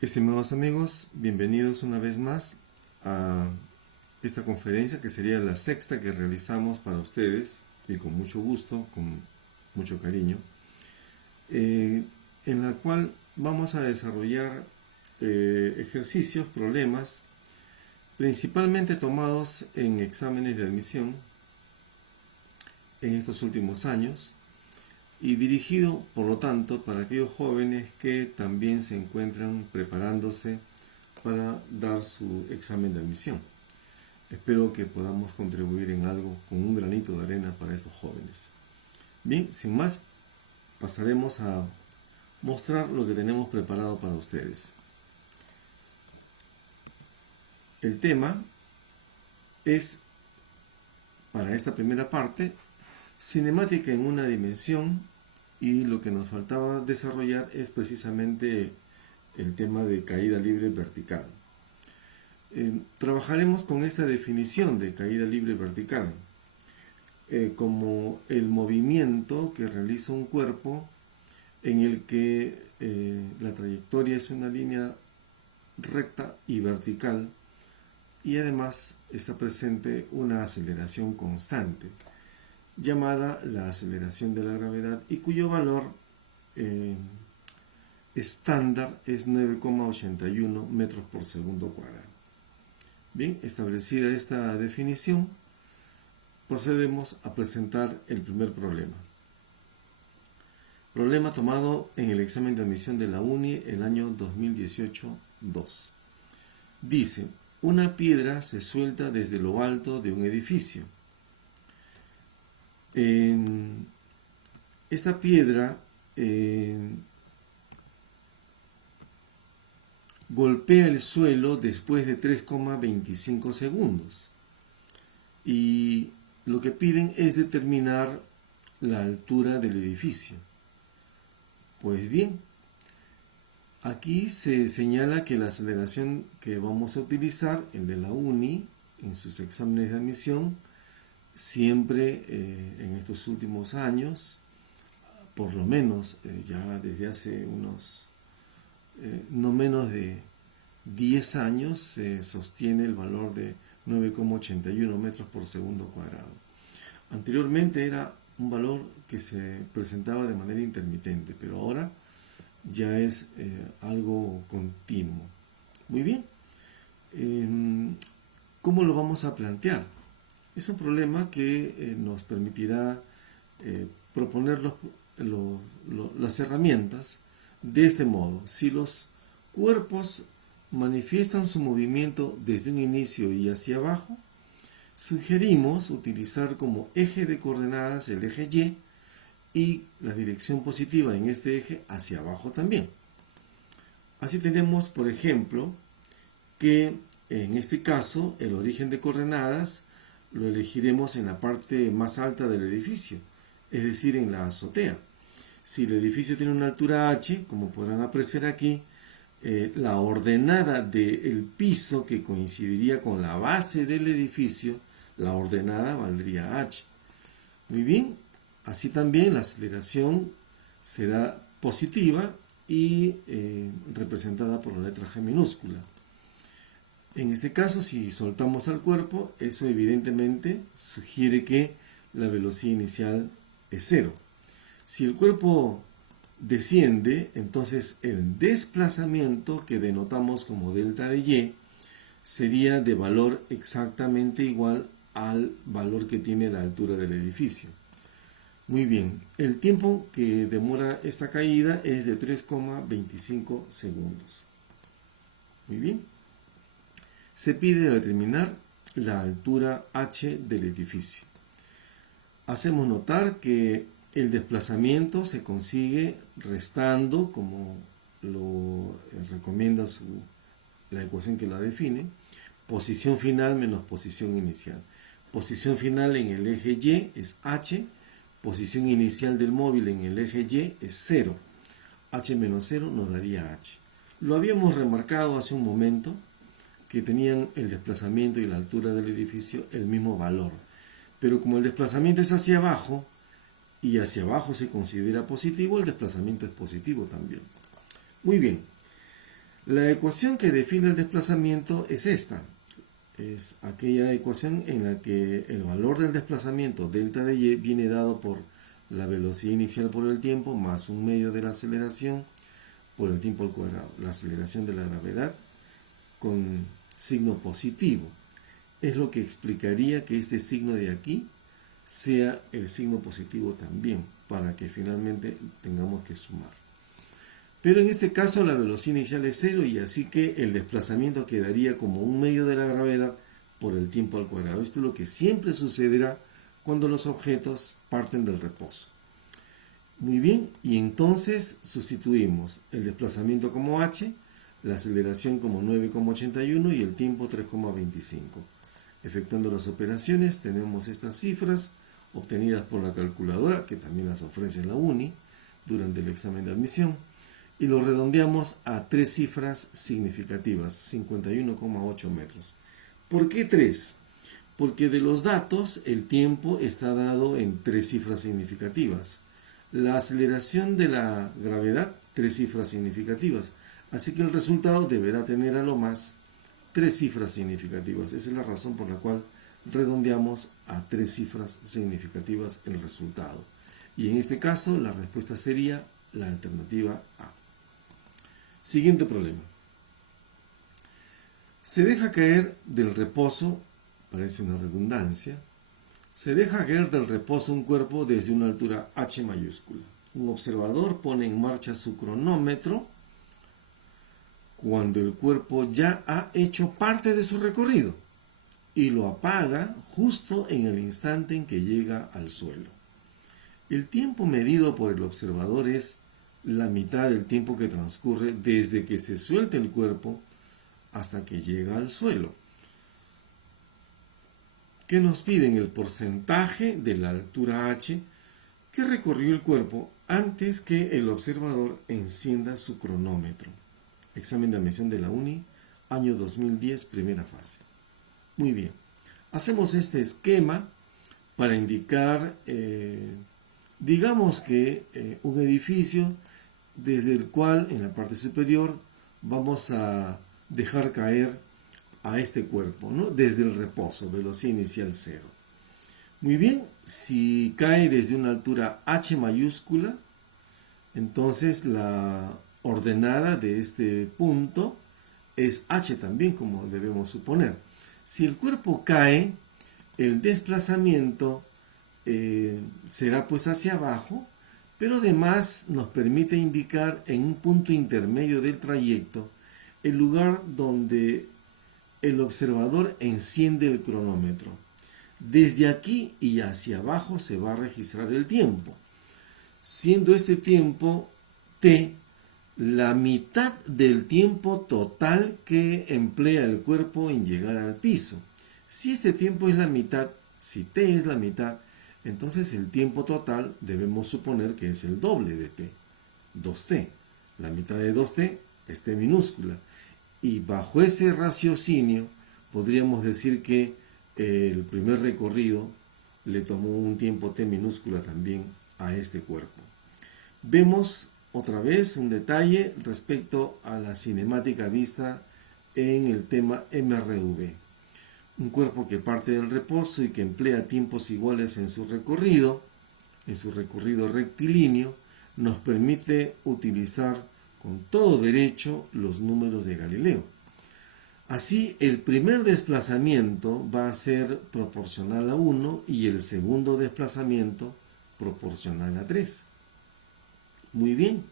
Estimados amigos, bienvenidos una vez más a esta conferencia que sería la sexta que realizamos para ustedes y con mucho gusto, con mucho cariño, en la cual vamos a desarrollar ejercicios, problemas, principalmente tomados en exámenes de admisión en estos últimos años y dirigido, por lo tanto, para aquellos jóvenes que también se encuentran preparándose para dar su examen de admisión. Espero que podamos contribuir en algo con un granito de arena para estos jóvenes. Bien, sin más, pasaremos a mostrar lo que tenemos preparado para ustedes. El tema es, para esta primera parte, cinemática en una dimensión, y lo que nos faltaba desarrollar es precisamente el tema de caída libre vertical. Trabajaremos con esta definición de caída libre vertical como el movimiento que realiza un cuerpo en el que la trayectoria es una línea recta y vertical, y además está presente una aceleración constante llamada la aceleración de la gravedad, y cuyo valor estándar es 9,81 metros por segundo cuadrado. Bien, establecida esta definición, procedemos a presentar el primer problema. Problema tomado en el examen de admisión de la UNI el año 2018-2. Dice: una piedra se suelta desde lo alto de un edificio. Esta piedra golpea el suelo después de 3,25 segundos, y lo que piden es determinar la altura del edificio. Pues bien, aquí se señala que la aceleración que vamos a utilizar, el de la UNI, en sus exámenes de admisión, siempre en estos últimos años, por lo menos ya desde hace unos no menos de 10 años, se sostiene el valor de 9,81 metros por segundo cuadrado. Anteriormente era un valor que se presentaba de manera intermitente, pero ahora ya es algo continuo. Muy bien, ¿cómo lo vamos a plantear? Es un problema que nos permitirá proponer las herramientas de este modo. Si los cuerpos manifiestan su movimiento desde un inicio y hacia abajo, sugerimos utilizar como eje de coordenadas el eje Y, y la dirección positiva en este eje hacia abajo también. Así tenemos, por ejemplo, que en este caso el origen de coordenadas lo elegiremos en la parte más alta del edificio, es decir, en la azotea. Si el edificio tiene una altura h, como podrán apreciar aquí, la ordenada del piso, que coincidiría con la base del edificio, la ordenada valdría h. Muy bien, así también la aceleración será positiva y representada por la letra G minúscula. En este caso, si soltamos al cuerpo, eso evidentemente sugiere que la velocidad inicial es 0. Si el cuerpo desciende, entonces el desplazamiento, que denotamos como delta de Y, sería de valor exactamente igual al valor que tiene la altura del edificio. Muy bien, el tiempo que demora esta caída es de 3,25 segundos. Muy bien. Se pide determinar la altura h del edificio. Hacemos notar que el desplazamiento se consigue restando, como lo recomienda la ecuación que la define, posición final menos posición inicial. Posición final en el eje Y es h, posición inicial del móvil en el eje Y es 0. h menos 0 nos daría h. Lo habíamos remarcado hace un momento, que tenían el desplazamiento y la altura del edificio el mismo valor. Pero como el desplazamiento es hacia abajo, y hacia abajo se considera positivo, el desplazamiento es positivo también. Muy bien. La ecuación que define el desplazamiento es esta. Es aquella ecuación en la que el valor del desplazamiento delta de y viene dado por la velocidad inicial por el tiempo más un medio de la aceleración por el tiempo al cuadrado. La aceleración de la gravedad con signo positivo. Es lo que explicaría que este signo de aquí sea el signo positivo también, para que finalmente tengamos que sumar. Pero en este caso la velocidad inicial es 0 y así que el desplazamiento quedaría como un medio de la gravedad por el tiempo al cuadrado. Esto es lo que siempre sucederá cuando los objetos parten del reposo. Muy bien, y entonces sustituimos el desplazamiento como h, la aceleración como 9,81 y el tiempo 3,25. Efectuando las operaciones tenemos estas cifras obtenidas por la calculadora, que también las ofrece la UNI durante el examen de admisión, y lo redondeamos a 3 cifras significativas, 51,8 metros. ¿Por qué 3? Porque de los datos el tiempo está dado en 3 cifras significativas. La aceleración de la gravedad, 3 cifras significativas. Así que el resultado deberá tener a lo más 3 cifras significativas. Esa es la razón por la cual redondeamos a 3 cifras significativas el resultado. Y en este caso la respuesta sería la alternativa A. Siguiente problema. Se deja caer del reposo, parece una redundancia, se deja caer del reposo un cuerpo desde una altura h mayúscula. Un observador pone en marcha su cronómetro cuando el cuerpo ya ha hecho parte de su recorrido y lo apaga justo en el instante en que llega al suelo. El tiempo medido por el observador es la mitad del tiempo que transcurre desde que se suelta el cuerpo hasta que llega al suelo. ¿Qué nos piden? El porcentaje de la altura h que recorrió el cuerpo antes que el observador encienda su cronómetro. Examen de admisión de la UNI, año 2010, primera fase. Muy bien. Hacemos este esquema para indicar, digamos que un edificio desde el cual en la parte superior vamos a dejar caer a este cuerpo, ¿no? Desde el reposo, velocidad inicial 0. Muy bien, si cae desde una altura h mayúscula, entonces la ordenada de este punto es h también, como debemos suponer. Si el cuerpo cae, el desplazamiento será pues hacia abajo, pero además nos permite indicar en un punto intermedio del trayecto el lugar donde el observador enciende el cronómetro. Desde aquí y hacia abajo se va a registrar el tiempo, siendo este tiempo t la mitad del tiempo total que emplea el cuerpo en llegar al piso. Si este tiempo es la mitad, si t es la mitad, entonces el tiempo total debemos suponer que es el doble de t, 2t. La mitad de 2t es t minúscula. Y bajo ese raciocinio podríamos decir que el primer recorrido le tomó un tiempo t minúscula también a este cuerpo. Vemos otra vez un detalle respecto a la cinemática vista en el tema MRV. Un cuerpo que parte del reposo y que emplea tiempos iguales en su recorrido rectilíneo, nos permite utilizar con todo derecho los números de Galileo. Así, el primer desplazamiento va a ser proporcional a 1 y el segundo desplazamiento proporcional a 3. Muy bien.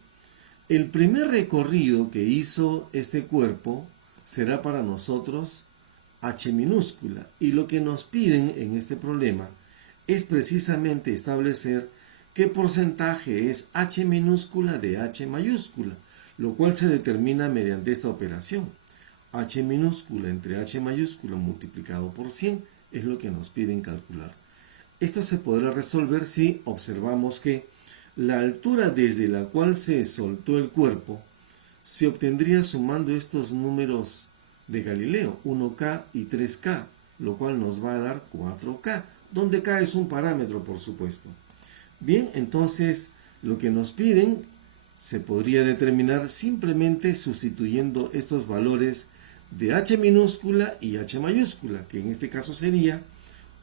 El primer recorrido que hizo este cuerpo será para nosotros h minúscula, y lo que nos piden en este problema es precisamente establecer qué porcentaje es h minúscula de h mayúscula, lo cual se determina mediante esta operación. H minúscula entre h mayúscula multiplicado por 100 es lo que nos piden calcular. Esto se podrá resolver si observamos que la altura desde la cual se soltó el cuerpo se obtendría sumando estos números de Galileo, 1K y 3K, lo cual nos va a dar 4K, donde K es un parámetro, por supuesto. Bien, entonces lo que nos piden se podría determinar simplemente sustituyendo estos valores de h minúscula y h mayúscula, que en este caso sería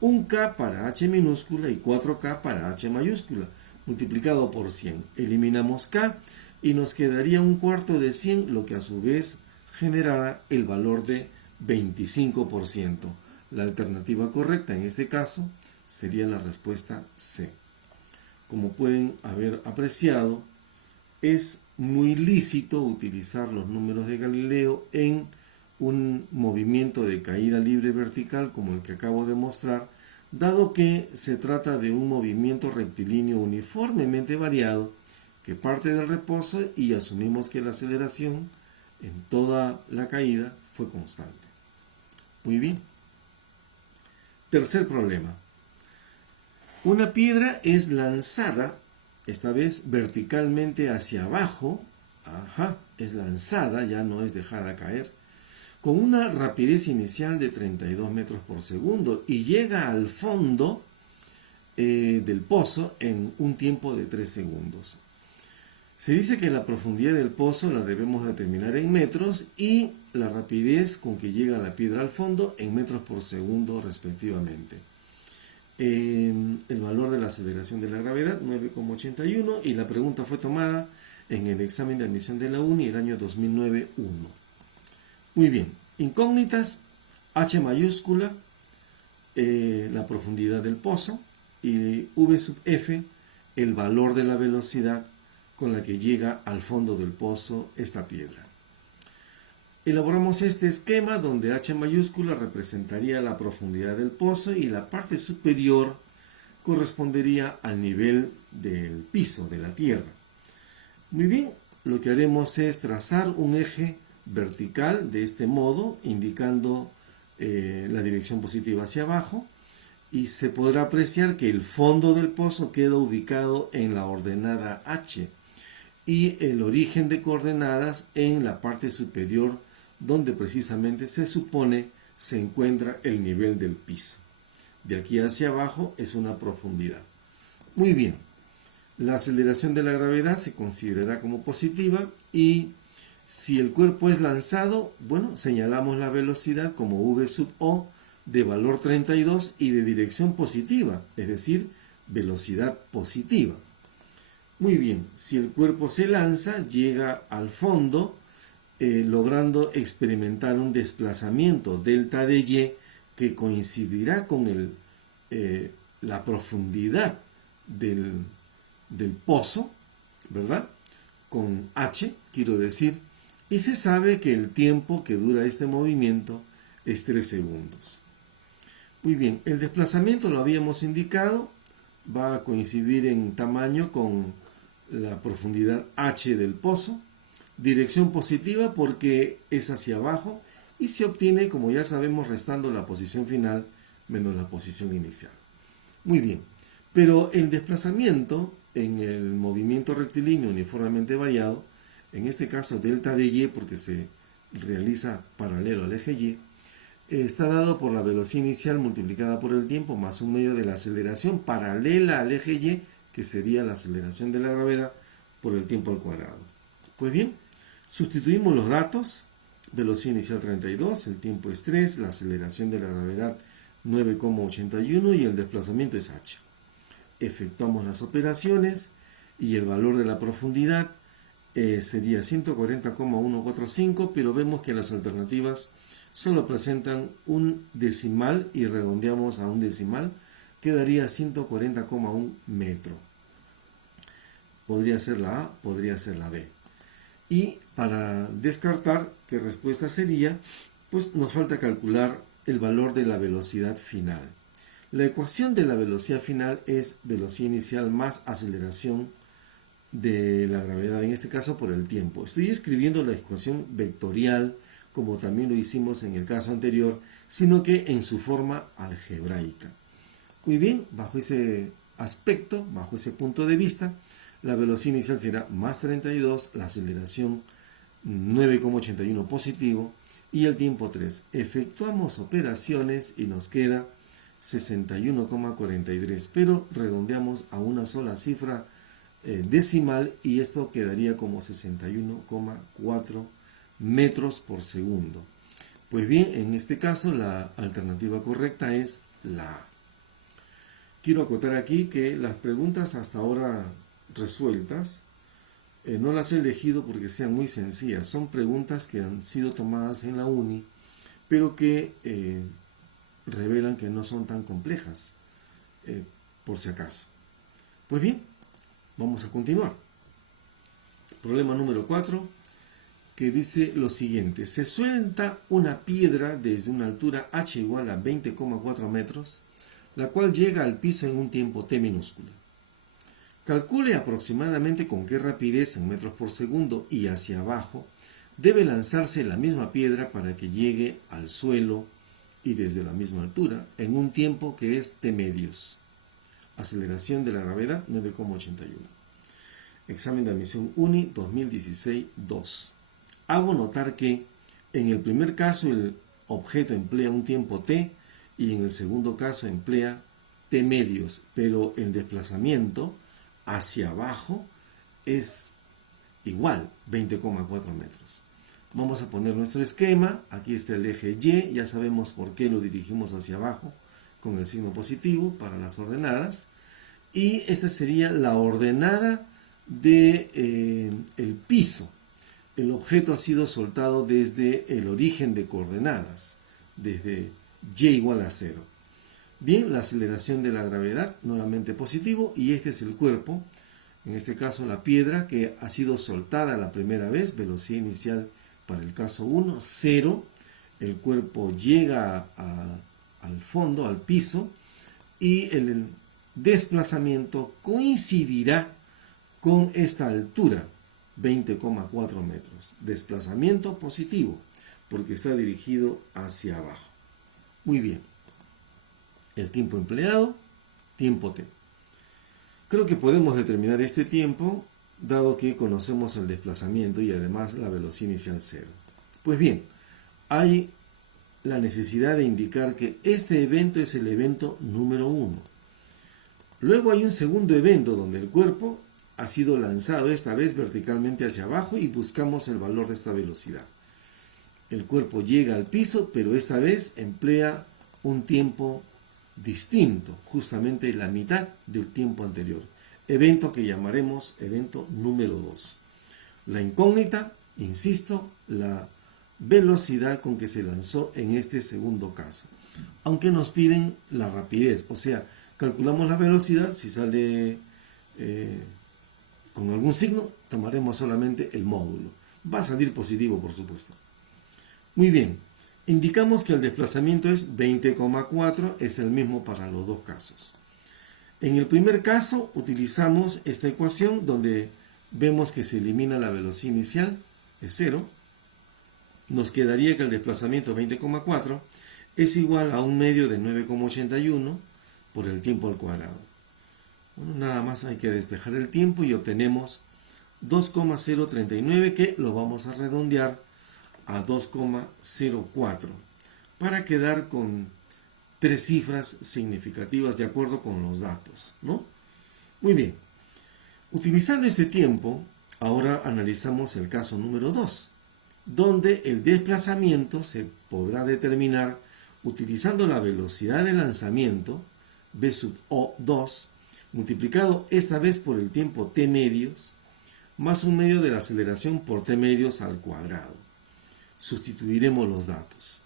1K para h minúscula y 4K para h mayúscula, multiplicado por 100. Eliminamos K y nos quedaría un cuarto de 100, lo que a su vez generará el valor de 25%. La alternativa correcta en este caso sería la respuesta C. Como pueden haber apreciado, es muy lícito utilizar los números de Galileo en un movimiento de caída libre vertical como el que acabo de mostrar, dado que se trata de un movimiento rectilíneo uniformemente variado que parte del reposo y asumimos que la aceleración en toda la caída fue constante. Muy bien. Tercer problema. Una piedra es lanzada, esta vez verticalmente hacia abajo, es lanzada, ya no es dejada caer, con una rapidez inicial de 32 metros por segundo y llega al fondo del pozo en un tiempo de 3 segundos. Se dice que la profundidad del pozo la debemos determinar en metros y la rapidez con que llega la piedra al fondo en metros por segundo respectivamente. El valor de la aceleración de la gravedad 9,81 y la pregunta fue tomada en el examen de admisión de la UNI el año 2009-1. Muy bien, incógnitas, H mayúscula, la profundidad del pozo, y V sub F, el valor de la velocidad con la que llega al fondo del pozo esta piedra. Elaboramos este esquema donde H mayúscula representaría la profundidad del pozo y la parte superior correspondería al nivel del piso, de la tierra. Muy bien, lo que haremos es trazar un eje vertical de este modo, indicando la dirección positiva hacia abajo, y se podrá apreciar que el fondo del pozo queda ubicado en la ordenada H y el origen de coordenadas en la parte superior, donde precisamente se supone se encuentra el nivel del piso. De aquí hacia abajo es una profundidad. Muy bien, la aceleración de la gravedad se considerará como positiva y si el cuerpo es lanzado, bueno, señalamos la velocidad como V sub O de valor 32 y de dirección positiva, es decir, velocidad positiva. Muy bien, si el cuerpo se lanza, llega al fondo, logrando experimentar un desplazamiento delta de Y que coincidirá con la profundidad del pozo, ¿verdad? Con H, quiero decir, y se sabe que el tiempo que dura este movimiento es 3 segundos. Muy bien, el desplazamiento lo habíamos indicado, va a coincidir en tamaño con la profundidad H del pozo, dirección positiva porque es hacia abajo y se obtiene, como ya sabemos, restando la posición final menos la posición inicial. Muy bien, pero el desplazamiento en el movimiento rectilíneo uniformemente variado, en este caso delta de Y porque se realiza paralelo al eje Y, está dado por la velocidad inicial multiplicada por el tiempo más un medio de la aceleración paralela al eje Y, que sería la aceleración de la gravedad por el tiempo al cuadrado. Pues bien, sustituimos los datos, velocidad inicial 32, el tiempo es 3, la aceleración de la gravedad 9,81 y el desplazamiento es h. Efectuamos las operaciones y el valor de la profundidad sería 140,145, pero vemos que las alternativas solo presentan un decimal y redondeamos a un decimal, quedaría 140,1 metro. Podría ser la A, podría ser la B. Y para descartar qué respuesta sería, pues nos falta calcular el valor de la velocidad final. La ecuación de la velocidad final es velocidad inicial más aceleración de la gravedad, en este caso por el tiempo. Estoy escribiendo la ecuación vectorial, como también lo hicimos en el caso anterior, sino que en su forma algebraica. Muy bien, bajo ese aspecto, bajo ese punto de vista, la velocidad inicial será más 32, la aceleración 9,81 positivo y el tiempo 3. Efectuamos operaciones y nos queda 61,43, pero redondeamos a una sola cifra decimal y esto quedaría como 61,4 metros por segundo. Pues bien, en este caso la alternativa correcta es la A. Quiero acotar aquí que las preguntas hasta ahora resueltas no las he elegido porque sean muy sencillas. Son preguntas que han sido tomadas en la uni, pero que revelan que no son tan complejas, por si acaso. Pues bien, vamos a continuar. Problema número 4, que dice lo siguiente. Se suelta una piedra desde una altura h igual a 20,4 metros, la cual llega al piso en un tiempo t minúsculo. Calcule aproximadamente con qué rapidez en metros por segundo y hacia abajo debe lanzarse la misma piedra para que llegue al suelo y desde la misma altura en un tiempo que es t medios. Aceleración de la gravedad 9,81. Examen de admisión UNI 2016-2. Hago notar que en el primer caso el objeto emplea un tiempo t y en el segundo caso emplea t medios, pero el desplazamiento hacia abajo es igual, 20,4 metros. Vamos a poner nuestro esquema. Aquí está el eje Y, ya sabemos por qué lo dirigimos hacia abajo con el signo positivo para las ordenadas. Y esta sería la ordenada de el piso. El objeto ha sido soltado desde el origen de coordenadas, desde Y igual a 0. Bien, la aceleración de la gravedad, nuevamente positivo, y este es el cuerpo, en este caso la piedra que ha sido soltada la primera vez, velocidad inicial para el caso 1, 0, el cuerpo llega al fondo, al piso, y el desplazamiento coincidirá con esta altura, 20,4 metros. Desplazamiento positivo, porque está dirigido hacia abajo. Muy bien. El tiempo empleado, tiempo t. Creo que podemos determinar este tiempo, dado que conocemos el desplazamiento y además la velocidad inicial 0. Pues bien, hay la necesidad de indicar que este evento es el evento número 1. Luego hay un segundo evento donde el cuerpo ha sido lanzado esta vez verticalmente hacia abajo y buscamos el valor de esta velocidad. El cuerpo llega al piso, pero esta vez emplea un tiempo distinto, justamente la mitad del tiempo anterior. Evento que llamaremos evento número 2. La incógnita, insisto, la velocidad con que se lanzó en este segundo caso. Aunque nos piden la rapidez, o sea, calculamos la velocidad, si sale con algún signo, tomaremos solamente el módulo. Va a salir positivo, por supuesto. Muy bien, indicamos que el desplazamiento es 20,4, es el mismo para los dos casos. En el primer caso utilizamos esta ecuación donde vemos que se elimina la velocidad inicial, es 0. Nos quedaría que el desplazamiento 20,4 es igual a un medio de 9,81 por el tiempo al cuadrado. Bueno, nada más hay que despejar el tiempo y obtenemos 2,039 que lo vamos a redondear a 2,04 para quedar con 3 cifras significativas de acuerdo con los datos, ¿no? Muy bien. Utilizando este tiempo, ahora analizamos el caso número 2, donde el desplazamiento se podrá determinar utilizando la velocidad de lanzamiento, v sub o2, multiplicado esta vez por el tiempo t medios, más un medio de la aceleración por t medios al cuadrado. Sustituiremos los datos.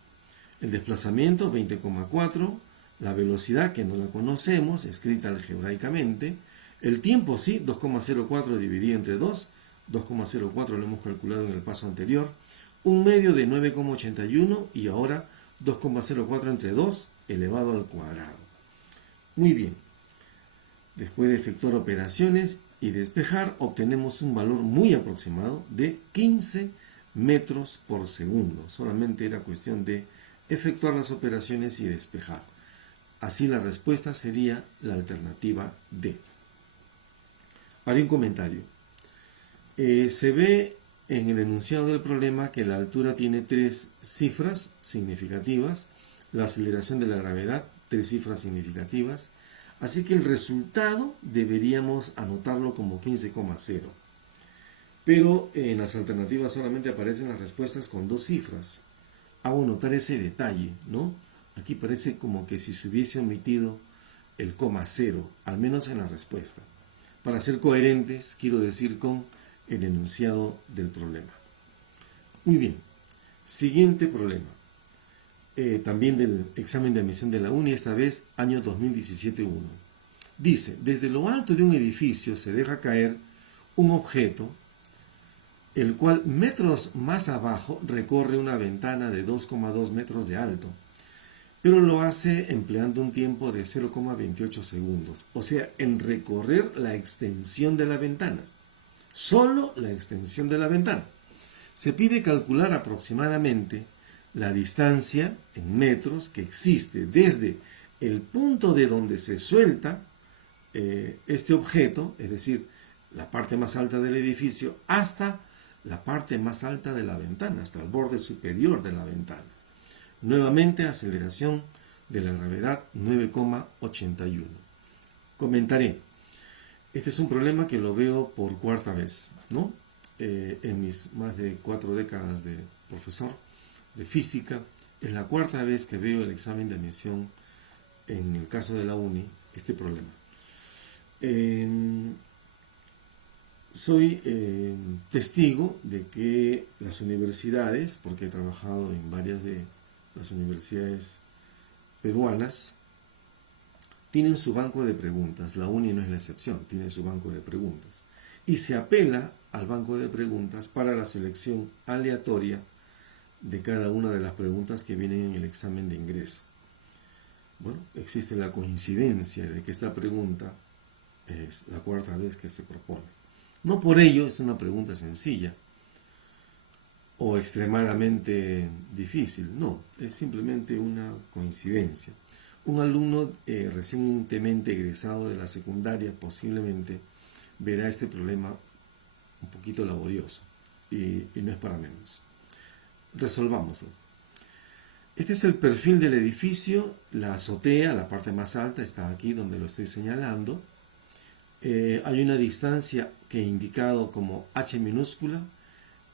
El desplazamiento 20,4, la velocidad que no la conocemos, escrita algebraicamente, el tiempo sí, 2,04 dividido entre 2, 2,04 lo hemos calculado en el paso anterior, un medio de 9,81 y ahora 2,04 entre 2 elevado al cuadrado. Muy bien, después de efectuar operaciones y despejar, obtenemos un valor muy aproximado de 15 metros por segundo. Solamente era cuestión de efectuar las operaciones y despejar. Así la respuesta sería la alternativa D. Haré un comentario. Se ve en el enunciado del problema que la altura tiene 3 cifras significativas, la aceleración de la gravedad, 3 cifras significativas, Así que el resultado deberíamos anotarlo como 15,0. Pero en las alternativas solamente aparecen las respuestas con 2 cifras. Hago notar ese detalle, ¿no? Aquí parece como que si se hubiese omitido el coma cero, al menos en la respuesta. Para ser coherentes, quiero decir con el enunciado del problema. Muy bien. Siguiente problema. También del examen de admisión de la UNI, esta vez año 2017-1. Dice, desde lo alto de un edificio se deja caer un objeto, el cual metros más abajo recorre una ventana de 2,2 metros de alto, pero lo hace empleando un tiempo de 0,28 segundos, o sea, en recorrer la extensión de la ventana, solo la extensión de la ventana. Se pide calcular aproximadamente la distancia en metros que existe desde el punto de donde se suelta este objeto, es decir, la parte más alta del edificio, hasta la parte más alta de la ventana, hasta el borde superior de la ventana. Nuevamente, aceleración de la gravedad 9,81. Comentaré. Este es un problema que lo veo por cuarta vez, ¿no? En mis más de 4 décadas de profesor de física, es la cuarta vez que veo el examen de admisión en el caso de la UNI, este problema. Soy testigo de que las universidades, porque he trabajado en varias de las universidades peruanas, tienen su banco de preguntas. La UNI no es la excepción, tiene su banco de preguntas. Y se apela al banco de preguntas para la selección aleatoria de cada una de las preguntas que vienen en el examen de ingreso. Bueno, existe la coincidencia de que esta pregunta es la cuarta vez que se propone. No por ello es una pregunta sencilla o extremadamente difícil, no, es simplemente una coincidencia. Un alumno recientemente egresado de la secundaria posiblemente verá este problema un poquito laborioso y no es para menos. Resolvámoslo. Este es el perfil del edificio, la azotea, la parte más alta, está aquí donde lo estoy señalando. Hay una distancia que he indicado como h minúscula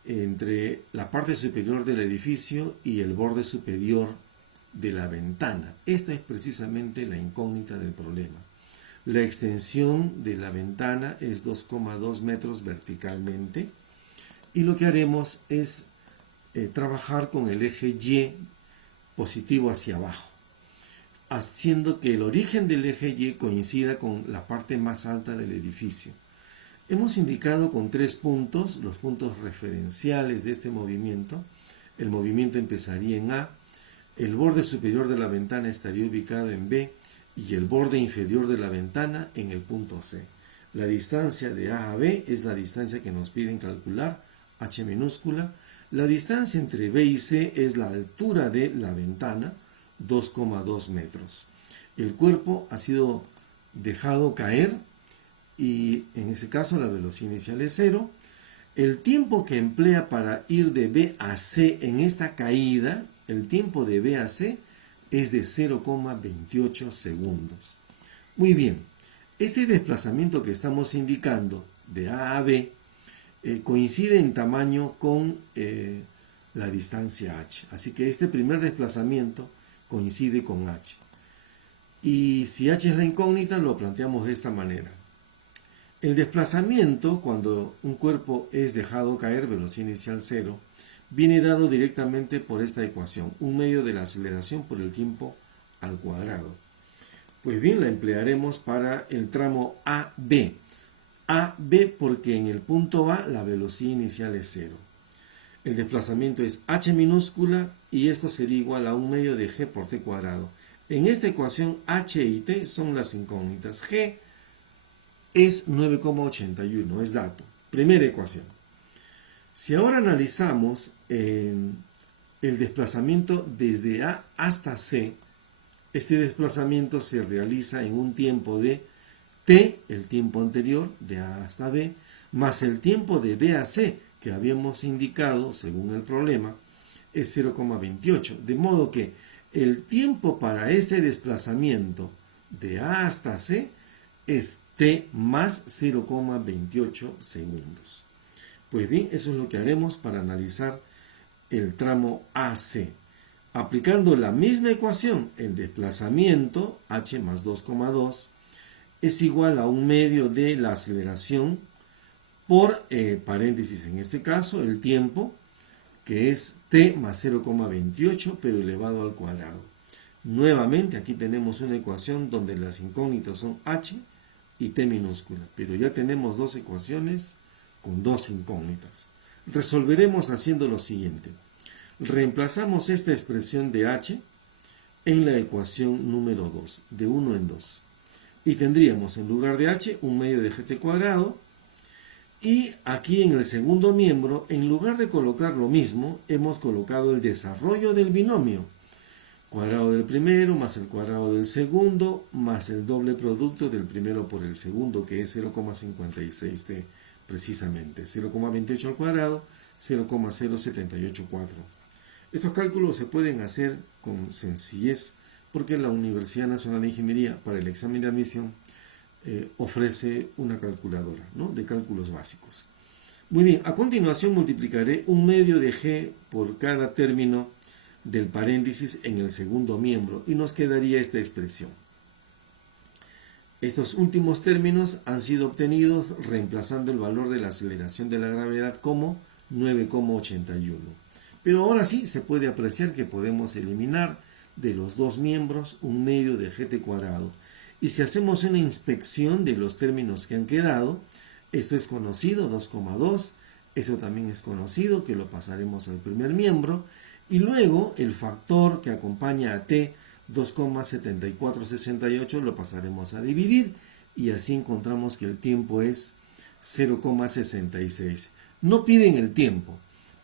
entre la parte superior del edificio y el borde superior de la ventana. Esta es precisamente la incógnita del problema. La extensión de la ventana es 2,2 metros verticalmente y lo que haremos es trabajar con el eje Y positivo hacia abajo, haciendo que el origen del eje Y coincida con la parte más alta del edificio. Hemos indicado con 3 puntos, los puntos referenciales de este movimiento. El movimiento empezaría en A, el borde superior de la ventana estaría ubicado en B y el borde inferior de la ventana en el punto C. La distancia de A a B es la distancia que nos piden calcular, h minúscula. La distancia entre B y C es la altura de la ventana, 2,2 metros. El cuerpo ha sido dejado caer y en ese caso la velocidad inicial es 0. El tiempo que emplea para ir de B a C en esta caída, el tiempo de B a C es de 0,28 segundos. Muy bien, este desplazamiento que estamos indicando de A a B coincide en tamaño con la distancia h. Así que este primer desplazamiento coincide con h. Y si h es la incógnita, lo planteamos de esta manera. El desplazamiento, cuando un cuerpo es dejado caer, velocidad inicial 0, viene dado directamente por esta ecuación, un medio de la aceleración por el tiempo al cuadrado. Pues bien, la emplearemos para el tramo AB. AB porque en el punto A la velocidad inicial es 0. El desplazamiento es h minúscula y esto sería igual a un medio de g por t cuadrado. En esta ecuación h y t son las incógnitas. G es 9,81, es dato. Primera ecuación. Si ahora analizamos el desplazamiento desde A hasta C, este desplazamiento se realiza en un tiempo de t, el tiempo anterior, de A hasta B, más el tiempo de B a C, que habíamos indicado, según el problema, es 0,28. De modo que el tiempo para ese desplazamiento de A hasta C es t más 0,28 segundos. Pues bien, eso es lo que haremos para analizar el tramo AC. Aplicando la misma ecuación, el desplazamiento h más 2,2 es igual a un medio de la aceleración por paréntesis, en este caso, el tiempo, que es t más 0,28, pero elevado al cuadrado. Nuevamente, aquí tenemos una ecuación donde las incógnitas son h y t minúscula, pero ya tenemos dos ecuaciones con dos incógnitas. Resolveremos haciendo lo siguiente. Reemplazamos esta expresión de h en la ecuación número 2, de 1 en 2. Y tendríamos en lugar de h un medio de gt cuadrado. Y aquí en el segundo miembro, en lugar de colocar lo mismo, hemos colocado el desarrollo del binomio. Cuadrado del primero más el cuadrado del segundo más el doble producto del primero por el segundo, que es 0,56t precisamente. 0,28 al cuadrado, 0,0784. Estos cálculos se pueden hacer con sencillez porque la Universidad Nacional de Ingeniería para el examen de admisión ofrece una calculadora, ¿no?, de cálculos básicos. Muy bien, a continuación multiplicaré un medio de g por cada término del paréntesis en el segundo miembro y nos quedaría esta expresión. Estos últimos términos han sido obtenidos reemplazando el valor de la aceleración de la gravedad como 9,81. Pero ahora sí se puede apreciar que podemos eliminar de los dos miembros un medio de gt cuadrado. Y si hacemos una inspección de los términos que han quedado, esto es conocido, 2,2, eso también es conocido, que lo pasaremos al primer miembro, y luego el factor que acompaña a t, 2,7468, lo pasaremos a dividir, y así encontramos que el tiempo es 0,66. No piden el tiempo,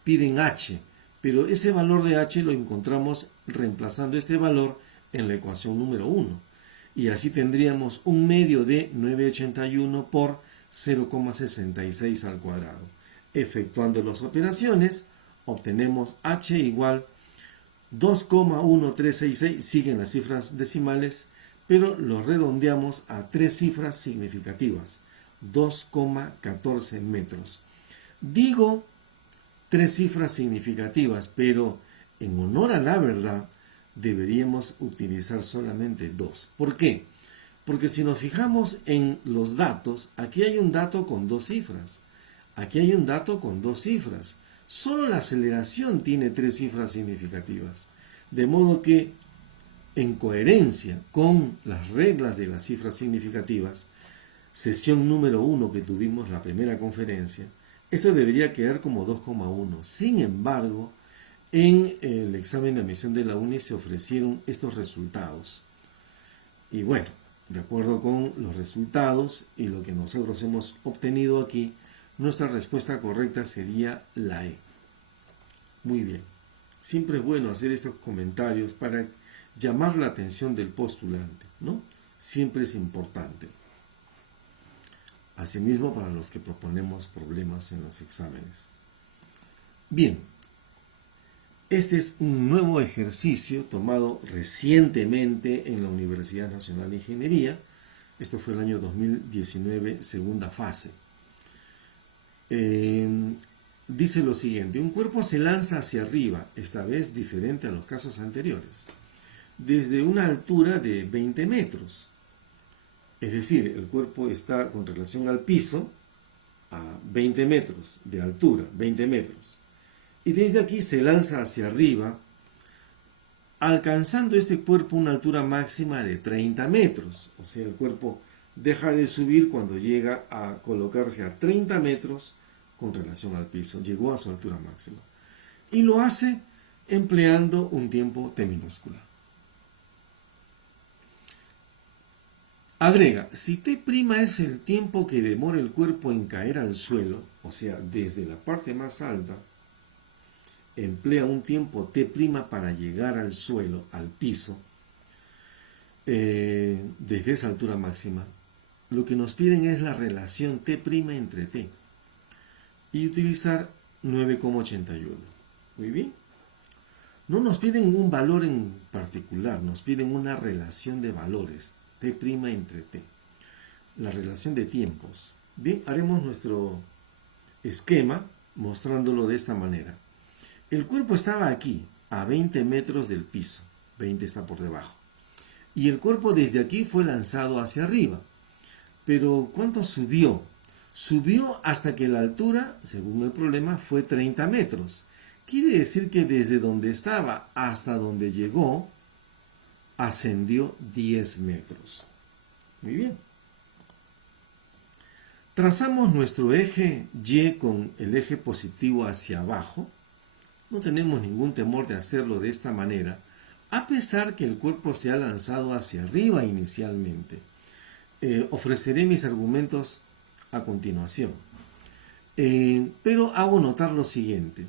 piden h, pero ese valor de h lo encontramos reemplazando este valor en la ecuación número 1. Y así tendríamos un medio de 981 por 0,66 al cuadrado. Efectuando las operaciones, obtenemos h igual 2,1366, siguen las cifras decimales, pero lo redondeamos a tres cifras significativas, 2,14 metros. Digo tres cifras significativas, pero en honor a la verdad, deberíamos utilizar solamente dos. ¿Por qué? Porque si nos fijamos en los datos, aquí hay un dato con dos cifras, aquí hay un dato con dos cifras. Solo la aceleración tiene tres cifras significativas. De modo que, en coherencia con las reglas de las cifras significativas, sesión número 1 que tuvimos la primera conferencia, esto debería quedar como 2,1. Sin embargo, en el examen de admisión de la UNI se ofrecieron estos resultados. Y bueno, de acuerdo con los resultados y lo que nosotros hemos obtenido aquí, nuestra respuesta correcta sería la E. Muy bien. Siempre es bueno hacer estos comentarios para llamar la atención del postulante, ¿no? Siempre es importante. Asimismo, para los que proponemos problemas en los exámenes. Bien. Este es un nuevo ejercicio tomado recientemente en la Universidad Nacional de Ingeniería. Esto fue el año 2019, segunda fase. Dice lo siguiente: un cuerpo se lanza hacia arriba, esta vez diferente a los casos anteriores, desde una altura de 20 metros. Es decir, el cuerpo está con relación al piso a 20 metros de altura, 20 metros. Y desde aquí se lanza hacia arriba, alcanzando este cuerpo una altura máxima de 30 metros. O sea, el cuerpo deja de subir cuando llega a colocarse a 30 metros con relación al piso. Llegó a su altura máxima. Y lo hace empleando un tiempo t minúscula. Agrega, si t' es el tiempo que demora el cuerpo en caer al suelo, o sea, desde la parte más alta, emplea un tiempo t' para llegar al suelo, al piso, desde esa altura máxima. Lo que nos piden es la relación t' entre t y utilizar 9,81. Muy bien. No nos piden un valor en particular, nos piden una relación de valores. T' entre T. La relación de tiempos. Bien, haremos nuestro esquema mostrándolo de esta manera. El cuerpo estaba aquí, a 20 metros del piso. 20 está por debajo. Y el cuerpo desde aquí fue lanzado hacia arriba. Pero ¿cuánto subió? Subió hasta que la altura, según el problema, fue 30 metros. Quiere decir que desde donde estaba hasta donde llegó, ascendió 10 metros. Muy bien. Trazamos nuestro eje Y con el eje positivo hacia abajo. No tenemos ningún temor de hacerlo de esta manera, a pesar que el cuerpo se ha lanzado hacia arriba inicialmente. Ofreceré mis argumentos a continuación. Pero hago notar lo siguiente.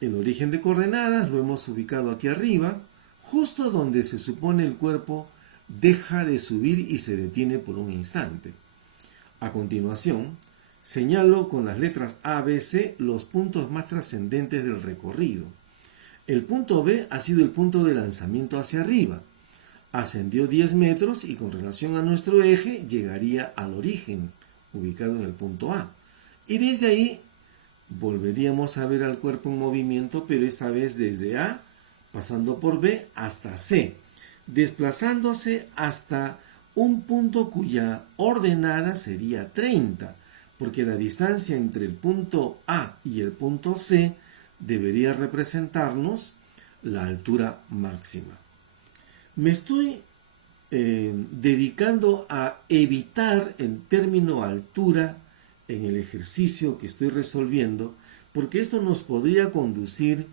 El origen de coordenadas lo hemos ubicado aquí arriba, justo donde se supone el cuerpo deja de subir y se detiene por un instante. A continuación, señalo con las letras A, B, C los puntos más trascendentes del recorrido. El punto B ha sido el punto de lanzamiento hacia arriba. Ascendió 10 metros y con relación a nuestro eje llegaría al origen, ubicado en el punto A. Y desde ahí volveríamos a ver al cuerpo en movimiento, pero esta vez desde A, pasando por B hasta C, desplazándose hasta un punto cuya ordenada sería 30, porque la distancia entre el punto A y el punto C debería representarnos la altura máxima. Me estoy dedicando a evitar el término altura en el ejercicio que estoy resolviendo, porque esto nos podría conducir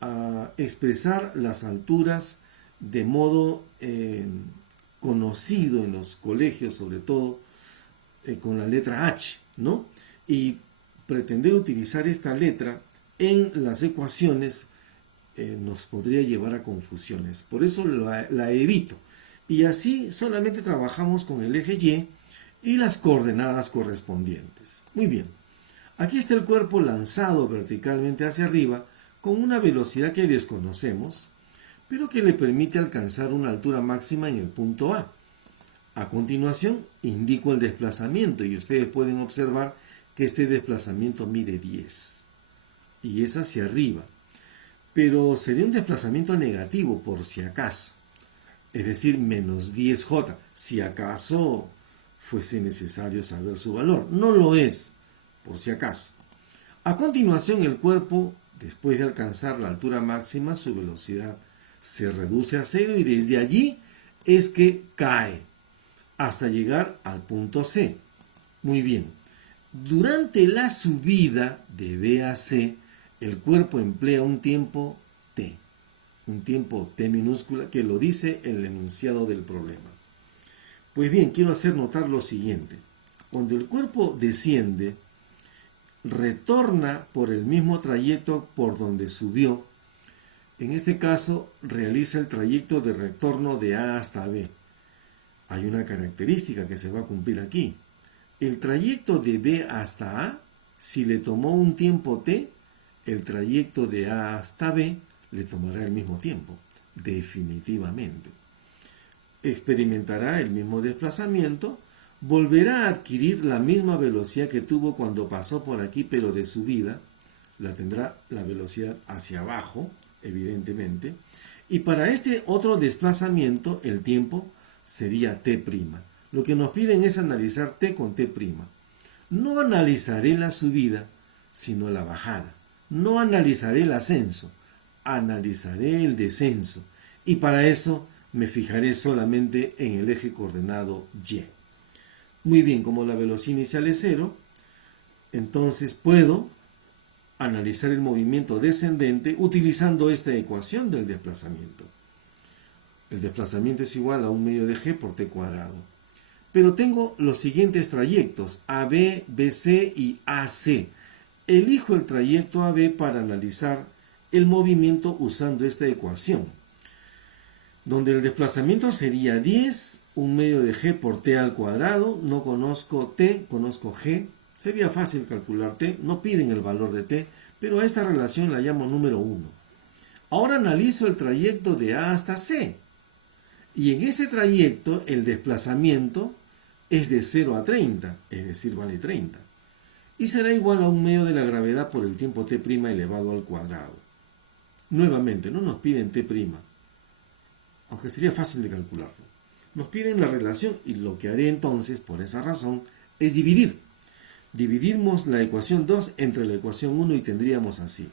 a expresar las alturas de modo conocido en los colegios, sobre todo con la letra H, ¿no? Y pretender utilizar esta letra en las ecuaciones nos podría llevar a confusiones. Por eso la evito. Y así solamente trabajamos con el eje Y y las coordenadas correspondientes. Muy bien. Aquí está el cuerpo lanzado verticalmente hacia arriba con una velocidad que desconocemos, pero que le permite alcanzar una altura máxima en el punto A. A continuación, indico el desplazamiento y ustedes pueden observar que este desplazamiento mide 10 y es hacia arriba. Pero sería un desplazamiento negativo por si acaso, es decir, menos 10J, si acaso fuese necesario saber su valor. No lo es, por si acaso. A continuación, el cuerpo, después de alcanzar la altura máxima, su velocidad se reduce a 0 y desde allí es que cae hasta llegar al punto C. Muy bien. Durante la subida de B a C, el cuerpo emplea un tiempo T minúscula, que lo dice el enunciado del problema. Pues bien, quiero hacer notar lo siguiente. Cuando el cuerpo desciende, retorna por el mismo trayecto por donde subió. En este caso, realiza el trayecto de retorno de A hasta B. Hay una característica que se va a cumplir aquí. El trayecto de B hasta A, si le tomó un tiempo T, el trayecto de A hasta B le tomará el mismo tiempo, definitivamente. Experimentará el mismo desplazamiento, volverá a adquirir la misma velocidad que tuvo cuando pasó por aquí, pero de subida, la tendrá la velocidad hacia abajo, evidentemente, y para este otro desplazamiento el tiempo sería T'. Lo que nos piden es analizar T con T'. No analizaré la subida, sino la bajada. No analizaré el ascenso, analizaré el descenso. Y para eso me fijaré solamente en el eje coordenado Y. Muy bien, como la velocidad inicial es 0, entonces puedo analizar el movimiento descendente utilizando esta ecuación del desplazamiento. El desplazamiento es igual a 1 medio de G por T cuadrado. Pero tengo los siguientes trayectos, AB, BC y AC. Elijo el trayecto AB para analizar el movimiento usando esta ecuación, donde el desplazamiento sería 10, 1 medio de G por T al cuadrado. No conozco T, conozco G. Sería fácil calcular T, no piden el valor de T, pero a esta relación la llamo número 1. Ahora analizo el trayecto de A hasta C. Y en ese trayecto el desplazamiento es de 0 a 30, es decir, vale 30. Y será igual a un medio de la gravedad por el tiempo t' elevado al cuadrado. Nuevamente, no nos piden t', aunque sería fácil de calcularlo. Nos piden la relación y lo que haré entonces, por esa razón, es dividir. Dividimos la ecuación 2 entre la ecuación 1 y tendríamos así.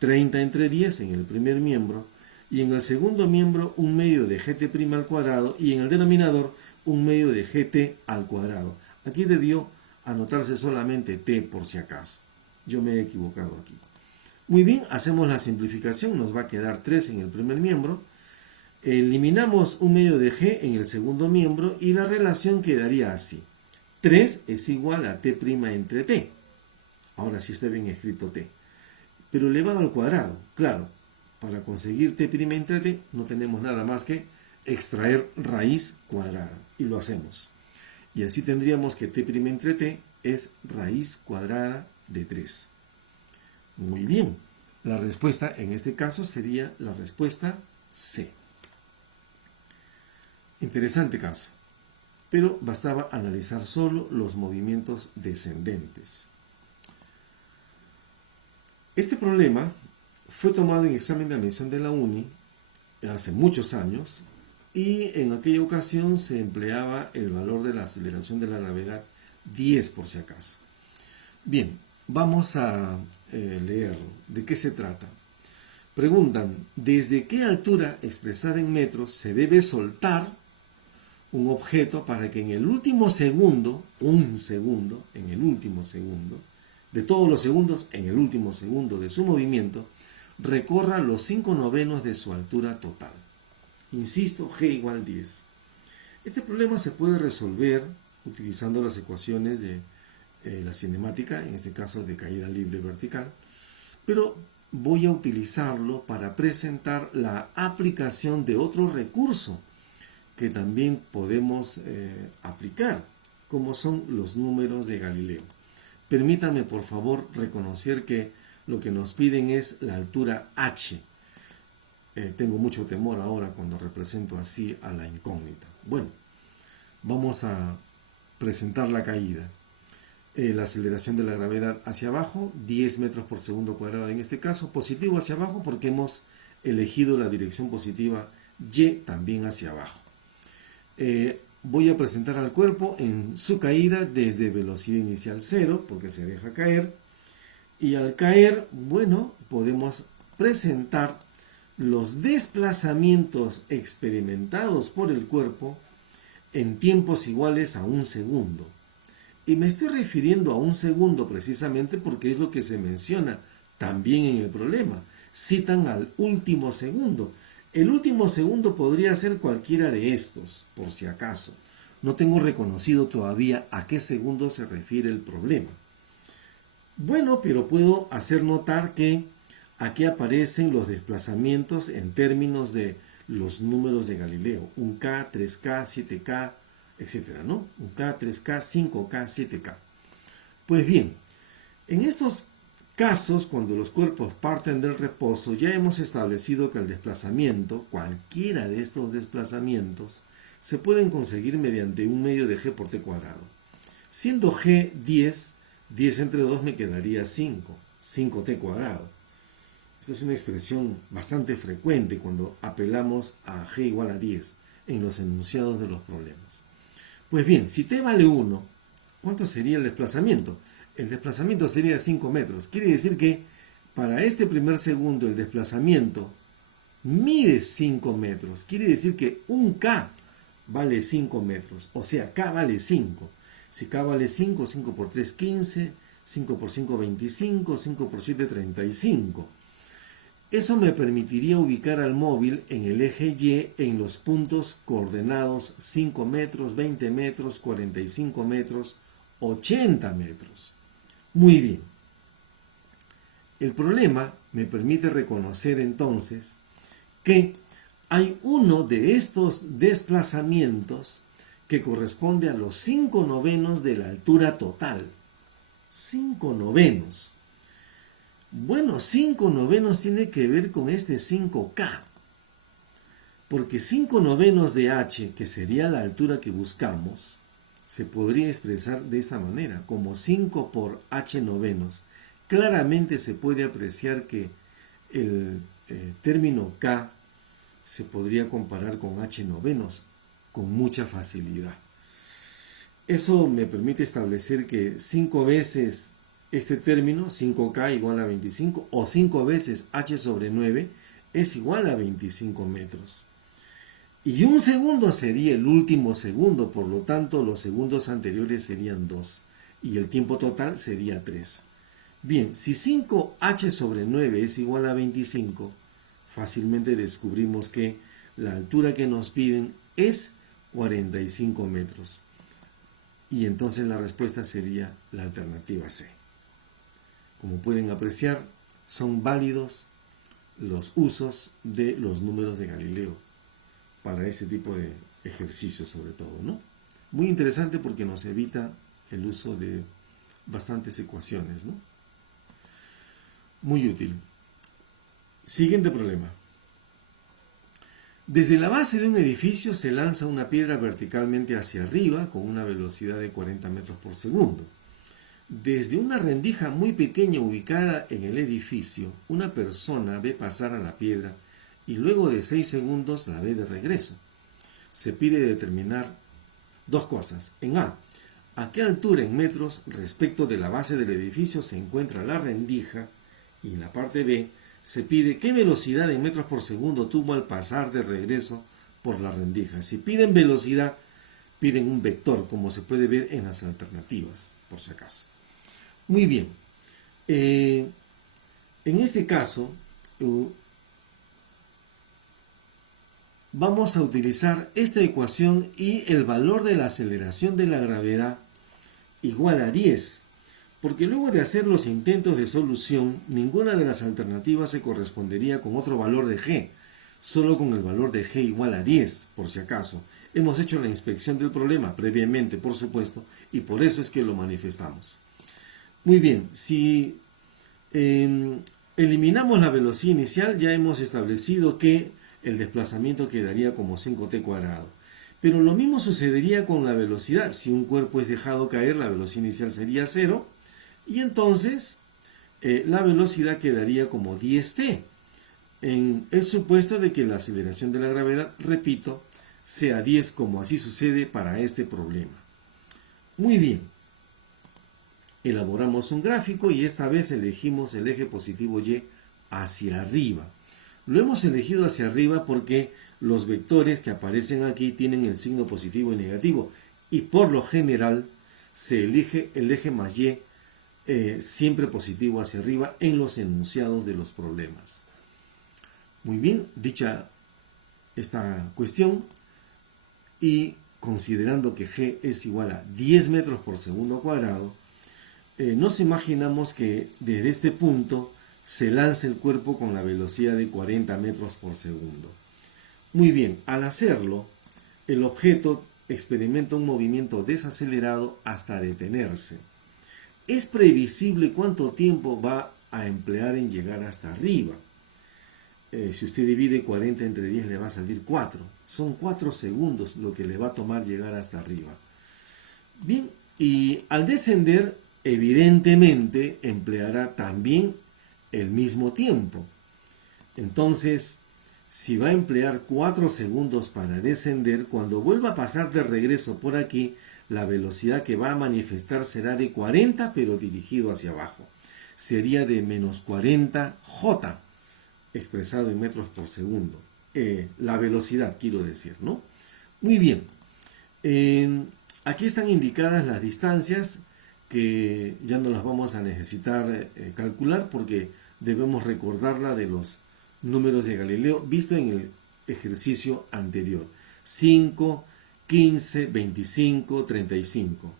30 entre 10 en el primer miembro y en el segundo miembro un medio de gt' al cuadrado y en el denominador un medio de gt al cuadrado. Aquí debió anotarse solamente t por si acaso. Yo me he equivocado aquí. Muy bien, hacemos la simplificación, nos va a quedar 3 en el primer miembro. Eliminamos un medio de g en el segundo miembro y la relación quedaría así. 3 es igual a t' entre t. Ahora sí está bien escrito t. Pero elevado al cuadrado, claro. Para conseguir t' entre t no tenemos nada más que extraer raíz cuadrada. Y lo hacemos. Y así tendríamos que t' entre t es raíz cuadrada de 3. Muy bien. La respuesta en este caso sería la respuesta C. Interesante caso. Pero bastaba analizar solo los movimientos descendentes. Este problema fue tomado en examen de admisión de la UNI hace muchos años y en aquella ocasión se empleaba el valor de la aceleración de la gravedad 10 por si acaso. Bien, vamos a leerlo. ¿De qué se trata? Preguntan, ¿desde qué altura expresada en metros se debe soltar un objeto para que en el último segundo, en el último segundo, de todos los segundos, en el último segundo de su movimiento, recorra los 5/9 de su altura total? Insisto, g igual 10. Este problema se puede resolver utilizando las ecuaciones de la cinemática, en este caso de caída libre vertical, pero voy a utilizarlo para presentar la aplicación de otro recurso que también podemos aplicar, como son los números de Galileo. Permítanme, por favor, reconocer que lo que nos piden es la altura h. Tengo mucho temor ahora cuando represento así a la incógnita. Bueno, vamos a presentar la caída. La aceleración de la gravedad hacia abajo, 10 metros por segundo cuadrado en este caso, positivo hacia abajo porque hemos elegido la dirección positiva y también hacia abajo. Voy a presentar al cuerpo en su caída desde velocidad inicial 0, porque se deja caer. Y al caer, bueno, podemos presentar los desplazamientos experimentados por el cuerpo en tiempos iguales a 1 segundo. Y me estoy refiriendo a 1 segundo precisamente porque es lo que se menciona también en el problema. Citan al último segundo. El último segundo podría ser cualquiera de estos, por si acaso. No tengo reconocido todavía a qué segundo se refiere el problema. Bueno, pero puedo hacer notar que aquí aparecen los desplazamientos en términos de los números de Galileo. 1K, 3K, 7K, etcétera, ¿no? 1K, 3K, 5K, 7K. Pues bien, en estos casos, cuando los cuerpos parten del reposo, ya hemos establecido que el desplazamiento, cualquiera de estos desplazamientos, se pueden conseguir mediante un medio de g por t cuadrado. Siendo g 10, 10 entre 2 me quedaría 5, 5t cuadrado. Esta es una expresión bastante frecuente cuando apelamos a g igual a 10 en los enunciados de los problemas. Pues bien, si t vale 1, ¿cuánto sería el desplazamiento? El desplazamiento sería 5 metros. Quiere decir que para este primer segundo el desplazamiento mide 5 metros. Quiere decir que un K vale 5 metros. O sea, K vale 5. Si K vale 5, 5 por 3, 15. 5 por 5, 25. 5 por 7, 35. Eso me permitiría ubicar al móvil en el eje Y en los puntos coordenados 5 metros, 20 metros, 45 metros, 80 metros. Muy bien. El problema me permite reconocer entonces que hay uno de estos desplazamientos que corresponde a los 5/9 de la altura total. 5/9. Bueno, 5/9 tiene que ver con este 5K. Porque 5 novenos de h, que sería la altura que buscamos, se podría expresar de esta manera, como 5 por h novenos. Claramente se puede apreciar que el término k se podría comparar con h novenos con mucha facilidad. Eso me permite establecer que 5 veces este término, 5k igual a 25, o 5 veces h sobre 9 es igual a 25 metros. Y un segundo sería el último segundo, por lo tanto los segundos anteriores serían 2 y el tiempo total sería 3. Bien, si 5h sobre 9 es igual a 25, fácilmente descubrimos que la altura que nos piden es 45 metros. Y entonces la respuesta sería la alternativa C. Como pueden apreciar, son válidos los usos de los números de Galileo para este tipo de ejercicios sobre todo, ¿no? Muy interesante porque nos evita el uso de bastantes ecuaciones, ¿no? Muy útil. Siguiente problema. Desde la base de un edificio se lanza una piedra verticalmente hacia arriba con una velocidad de 40 metros por segundo. Desde una rendija muy pequeña ubicada en el edificio, una persona ve pasar a la piedra y luego de 6 segundos la ve de regreso. Se pide determinar dos cosas. En A qué altura en metros respecto de la base del edificio se encuentra la rendija, y en la parte B se pide qué velocidad en metros por segundo tuvo al pasar de regreso por la rendija. Si piden velocidad, piden un vector, como se puede ver en las alternativas, por si acaso. Muy bien. En este caso, vamos a utilizar esta ecuación y el valor de la aceleración de la gravedad igual a 10. Porque luego de hacer los intentos de solución, ninguna de las alternativas se correspondería con otro valor de g, solo con el valor de g igual a 10, por si acaso. Hemos hecho la inspección del problema previamente, por supuesto, y por eso es que lo manifestamos. Muy bien, si eliminamos la velocidad inicial, ya hemos establecido que el desplazamiento quedaría como 5t cuadrado. Pero lo mismo sucedería con la velocidad. Si un cuerpo es dejado caer, la velocidad inicial sería 0. Y entonces la velocidad quedaría como 10t, en el supuesto de que la aceleración de la gravedad, repito, sea 10, como así sucede para este problema. Muy bien, elaboramos un gráfico y esta vez elegimos el eje positivo Y hacia arriba. Lo hemos elegido hacia arriba porque los vectores que aparecen aquí tienen el signo positivo y negativo, y por lo general se elige el eje más Y siempre positivo hacia arriba en los enunciados de los problemas. Muy bien, dicha esta cuestión, y considerando que g es igual a 10 metros por segundo cuadrado, nos imaginamos que desde este punto se lanza el cuerpo con la velocidad de 40 metros por segundo. Muy bien, al hacerlo, el objeto experimenta un movimiento desacelerado hasta detenerse. Es previsible cuánto tiempo va a emplear en llegar hasta arriba. Si usted divide 40 entre 10 le va a salir 4. Son 4 segundos lo que le va a tomar llegar hasta arriba. Bien, y al descender, evidentemente empleará también el mismo tiempo. Entonces, si va a emplear 4 segundos para descender, cuando vuelva a pasar de regreso por aquí, la velocidad que va a manifestar será de 40, pero dirigido hacia abajo. Sería de menos 40 J, expresado en metros por segundo. La velocidad, quiero decir, ¿no? Muy bien. Aquí están indicadas las distancias que ya no las vamos a necesitar calcular porque debemos recordarla de los números de Galileo visto en el ejercicio anterior. 5, 15, 25, 35.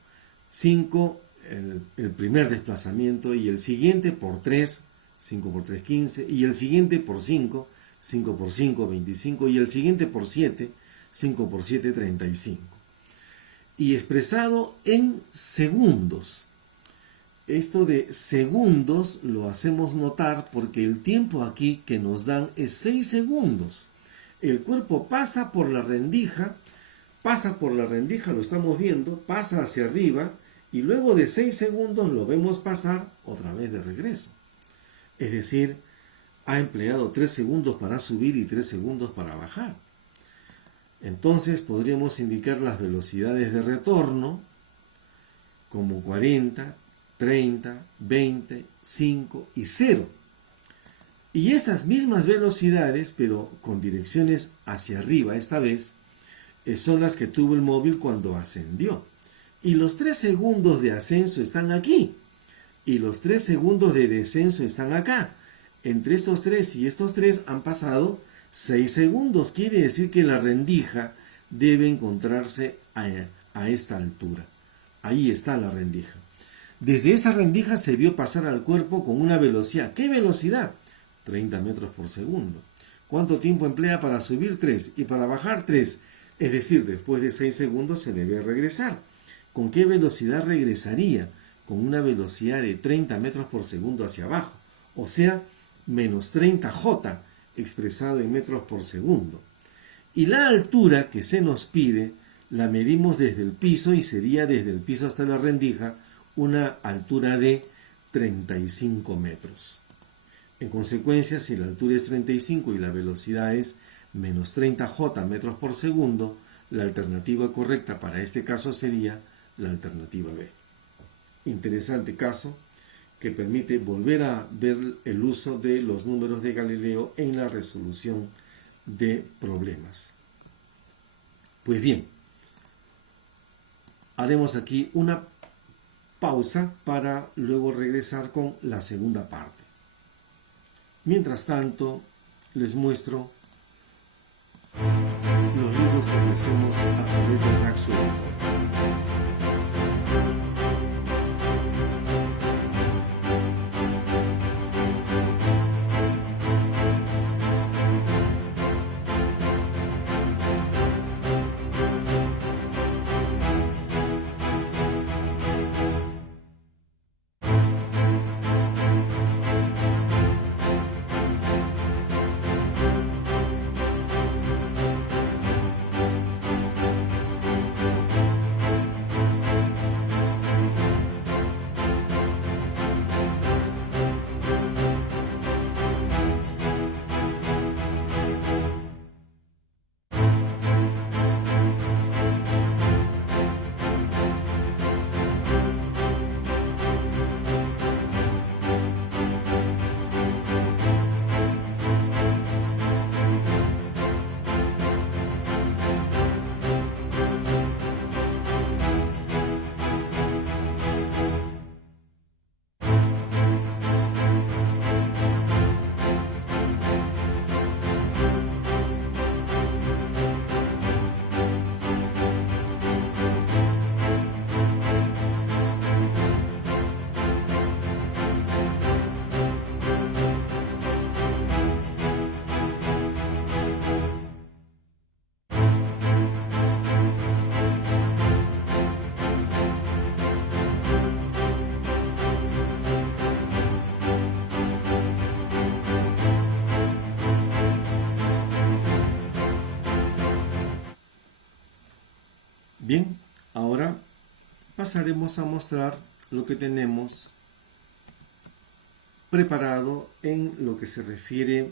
5 el primer desplazamiento y el siguiente por 3, 5 por 3, 15, y el siguiente por 5, 5 por 5, 25, y el siguiente por 7, 5 por 7, 35. Y expresado en segundos. Esto de segundos lo hacemos notar porque el tiempo aquí que nos dan es 6 segundos. El cuerpo pasa por la rendija, lo estamos viendo, pasa hacia arriba y luego de 6 segundos lo vemos pasar otra vez de regreso. Es decir, ha empleado 3 segundos para subir y 3 segundos para bajar. Entonces podríamos indicar las velocidades de retorno como 40, 30, 20, 5 y 0. Y esas mismas velocidades, pero con direcciones hacia arriba esta vez, son las que tuvo el móvil cuando ascendió. Y los 3 segundos de ascenso están aquí. Y los 3 segundos de descenso están acá. Entre estos 3 y estos 3 han pasado 6 segundos. Quiere decir que la rendija debe encontrarse a esta altura. Ahí está la rendija. Desde esa rendija se vio pasar al cuerpo con una velocidad. ¿Qué velocidad? 30 metros por segundo. ¿Cuánto tiempo emplea para subir? 3 y para bajar 3. Es decir, después de 6 segundos se debe regresar. ¿Con qué velocidad regresaría? Con una velocidad de 30 metros por segundo hacia abajo. O sea, menos 30J expresado en metros por segundo. Y la altura que se nos pide la medimos desde el piso y sería desde el piso hasta la rendija una altura de 35 metros. En consecuencia, si la altura es 35 y la velocidad es menos 30J metros por segundo, la alternativa correcta para este caso sería la alternativa B. Interesante caso que permite volver a ver el uso de los números de Galileo en la resolución de problemas. Pues bien, haremos aquí una pausa para luego regresar con la segunda parte. Mientras tanto, les muestro los libros que ofrecemos a través de Raxo Editores. Bien, ahora pasaremos a mostrar lo que tenemos preparado en lo que se refiere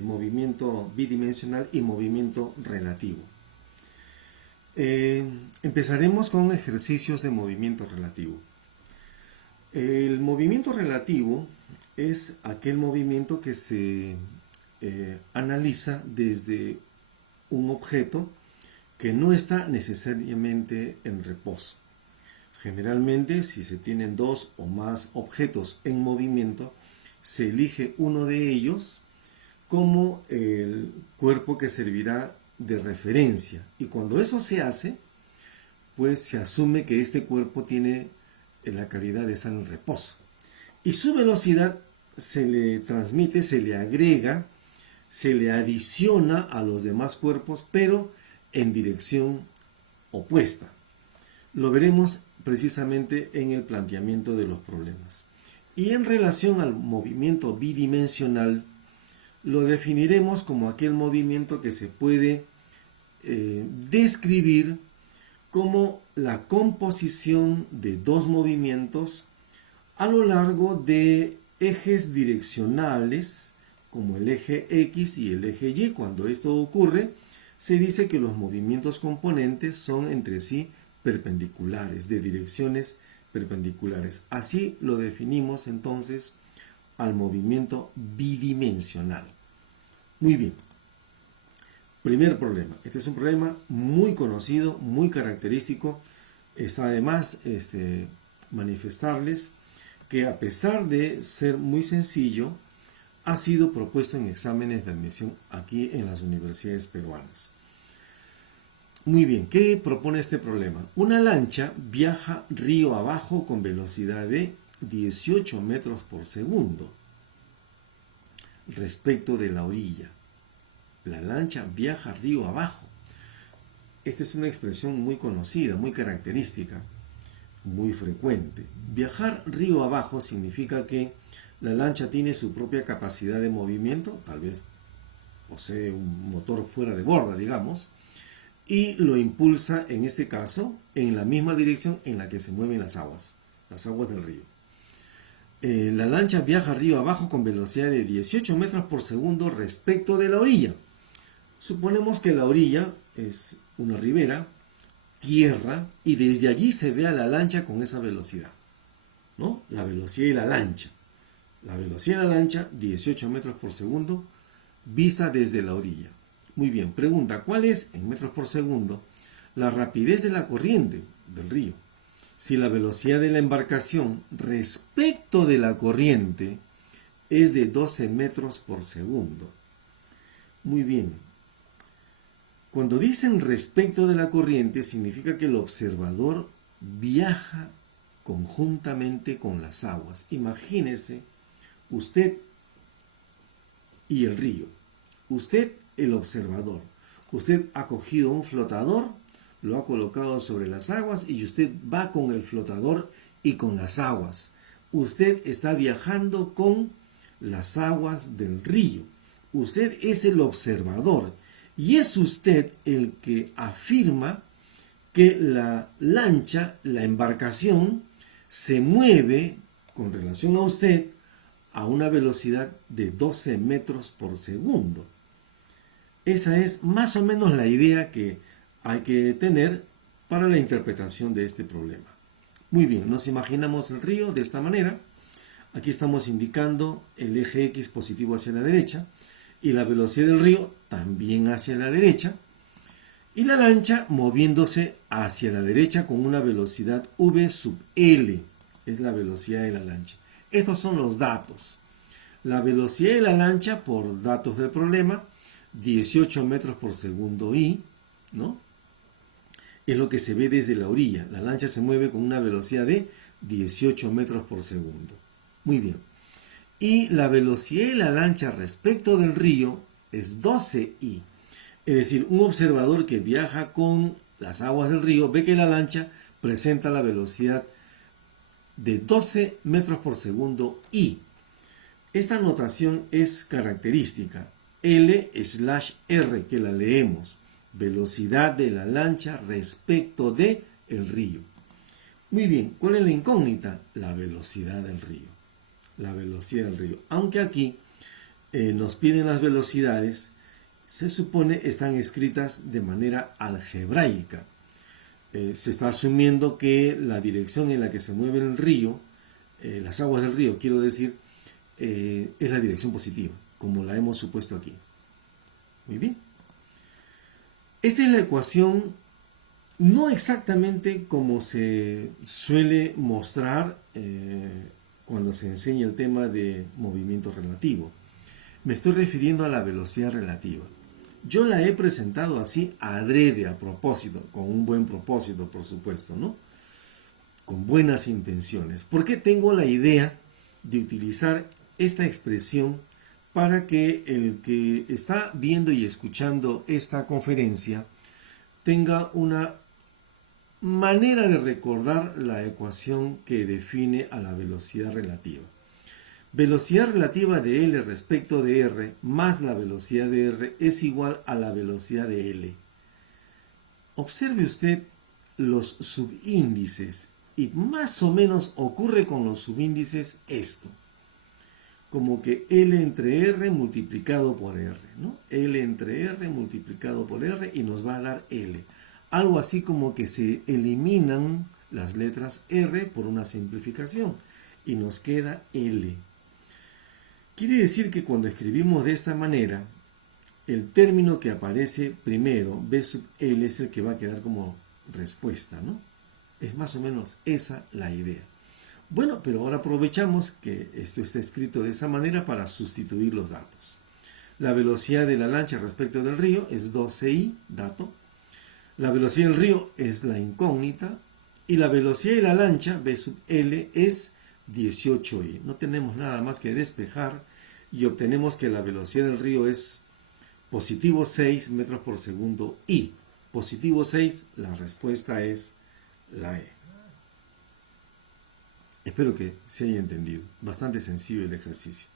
movimiento bidimensional y movimiento relativo. Empezaremos con ejercicios de movimiento relativo. El movimiento relativo es aquel movimiento que se analiza desde un objeto que no está necesariamente en reposo. Generalmente, si se tienen 2 o más objetos en movimiento, se elige uno de ellos como el cuerpo que servirá de referencia. Y cuando eso se hace, pues se asume que este cuerpo tiene la calidad de estar en reposo. Y su velocidad se le transmite, se le agrega, se le adiciona a los demás cuerpos, pero en dirección opuesta. Lo veremos precisamente en el planteamiento de los problemas. Y en relación al movimiento bidimensional, lo definiremos como aquel movimiento que se puede describir como la composición de dos movimientos a lo largo de ejes direccionales, como el eje X y el eje Y. Cuando esto ocurre, se dice que los movimientos componentes son entre sí perpendiculares, de direcciones perpendiculares. Así lo definimos entonces al movimiento bidimensional. Muy bien. Primer problema. Este es un problema muy conocido, muy característico. Está de más manifestarles que a pesar de ser muy sencillo, ha sido propuesto en exámenes de admisión aquí en las universidades peruanas. Muy bien, ¿qué propone este problema? Una lancha viaja río abajo con velocidad de 18 metros por segundo respecto de la orilla. La lancha viaja río abajo. Esta es una expresión muy conocida, muy característica, muy frecuente. Viajar río abajo significa que la lancha tiene su propia capacidad de movimiento, tal vez posee un motor fuera de borda, digamos, y lo impulsa, en este caso, en la misma dirección en la que se mueven las aguas del río. La lancha viaja río abajo con velocidad de 18 metros por segundo respecto de la orilla. Suponemos que la orilla es una ribera, tierra, y desde allí se ve a la lancha con esa velocidad, ¿no? La velocidad de la lancha. La velocidad de la lancha, 18 metros por segundo, vista desde la orilla. Muy bien, pregunta, ¿cuál es, en metros por segundo, la rapidez de la corriente del río? Si la velocidad de la embarcación respecto de la corriente es de 12 metros por segundo. Muy bien. Cuando dicen respecto de la corriente, significa que el observador viaja conjuntamente con las aguas. Imagínese usted y el río. Usted, el observador. Usted ha cogido un flotador, lo ha colocado sobre las aguas y usted va con el flotador y con las aguas. Usted está viajando con las aguas del río. Usted es el observador y es usted el que afirma que la lancha, la embarcación, se mueve con relación a usted a una velocidad de 12 metros por segundo. Esa es más o menos la idea que hay que tener para la interpretación de este problema. Muy bien, nos imaginamos el río de esta manera. Aquí estamos indicando el eje X positivo hacia la derecha y la velocidad del río también hacia la derecha. Y la lancha moviéndose hacia la derecha con una velocidad v sub L. Es la velocidad de la lancha. Estos son los datos. La velocidad de la lancha, por datos del problema, 18 metros por segundo I, ¿no? Es lo que se ve desde la orilla. La lancha se mueve con una velocidad de 18 metros por segundo. Muy bien. Y la velocidad de la lancha respecto del río es 12I. Es decir, un observador que viaja con las aguas del río ve que la lancha presenta la velocidad de 12 metros por segundo I. Esta notación es característica. L/R, que la leemos. Velocidad de la lancha respecto de el río. Muy bien, ¿cuál es la incógnita? La velocidad del río. La velocidad del río. Aunque aquí nos piden las velocidades, se supone están escritas de manera algebraica. Se está asumiendo que la dirección en la que se mueve el río, las aguas del río, quiero decir, es la dirección positiva, como la hemos supuesto aquí. Muy bien. Esta es la ecuación, no exactamente como se suele mostrar cuando se enseña el tema de movimiento relativo. Me estoy refiriendo a la velocidad relativa. Yo la he presentado así adrede, a propósito, con un buen propósito, por supuesto, ¿no? Con buenas intenciones. ¿Por qué tengo la idea de utilizar esta expresión para que el que está viendo y escuchando esta conferencia tenga una manera de recordar la ecuación que define a la velocidad relativa? Velocidad relativa de L respecto de R más la velocidad de R es igual a la velocidad de L. Observe usted los subíndices y más o menos ocurre con los subíndices esto. Como que L entre R multiplicado por R, ¿no? L entre R multiplicado por R y nos va a dar L. Algo así como que se eliminan las letras R por una simplificación y nos queda L. Quiere decir que cuando escribimos de esta manera, el término que aparece primero, B sub L, es el que va a quedar como respuesta, ¿no? Es más o menos esa la idea. Bueno, pero ahora aprovechamos que esto está escrito de esa manera para sustituir los datos. La velocidad de la lancha respecto del río es 12i, dato. La velocidad del río es la incógnita. Y la velocidad de la lancha, B sub L, es 18i. No tenemos nada más que despejar y obtenemos que la velocidad del río es positivo 6 metros por segundo y positivo 6, la respuesta es la E. Espero que se haya entendido. Bastante sencillo el ejercicio.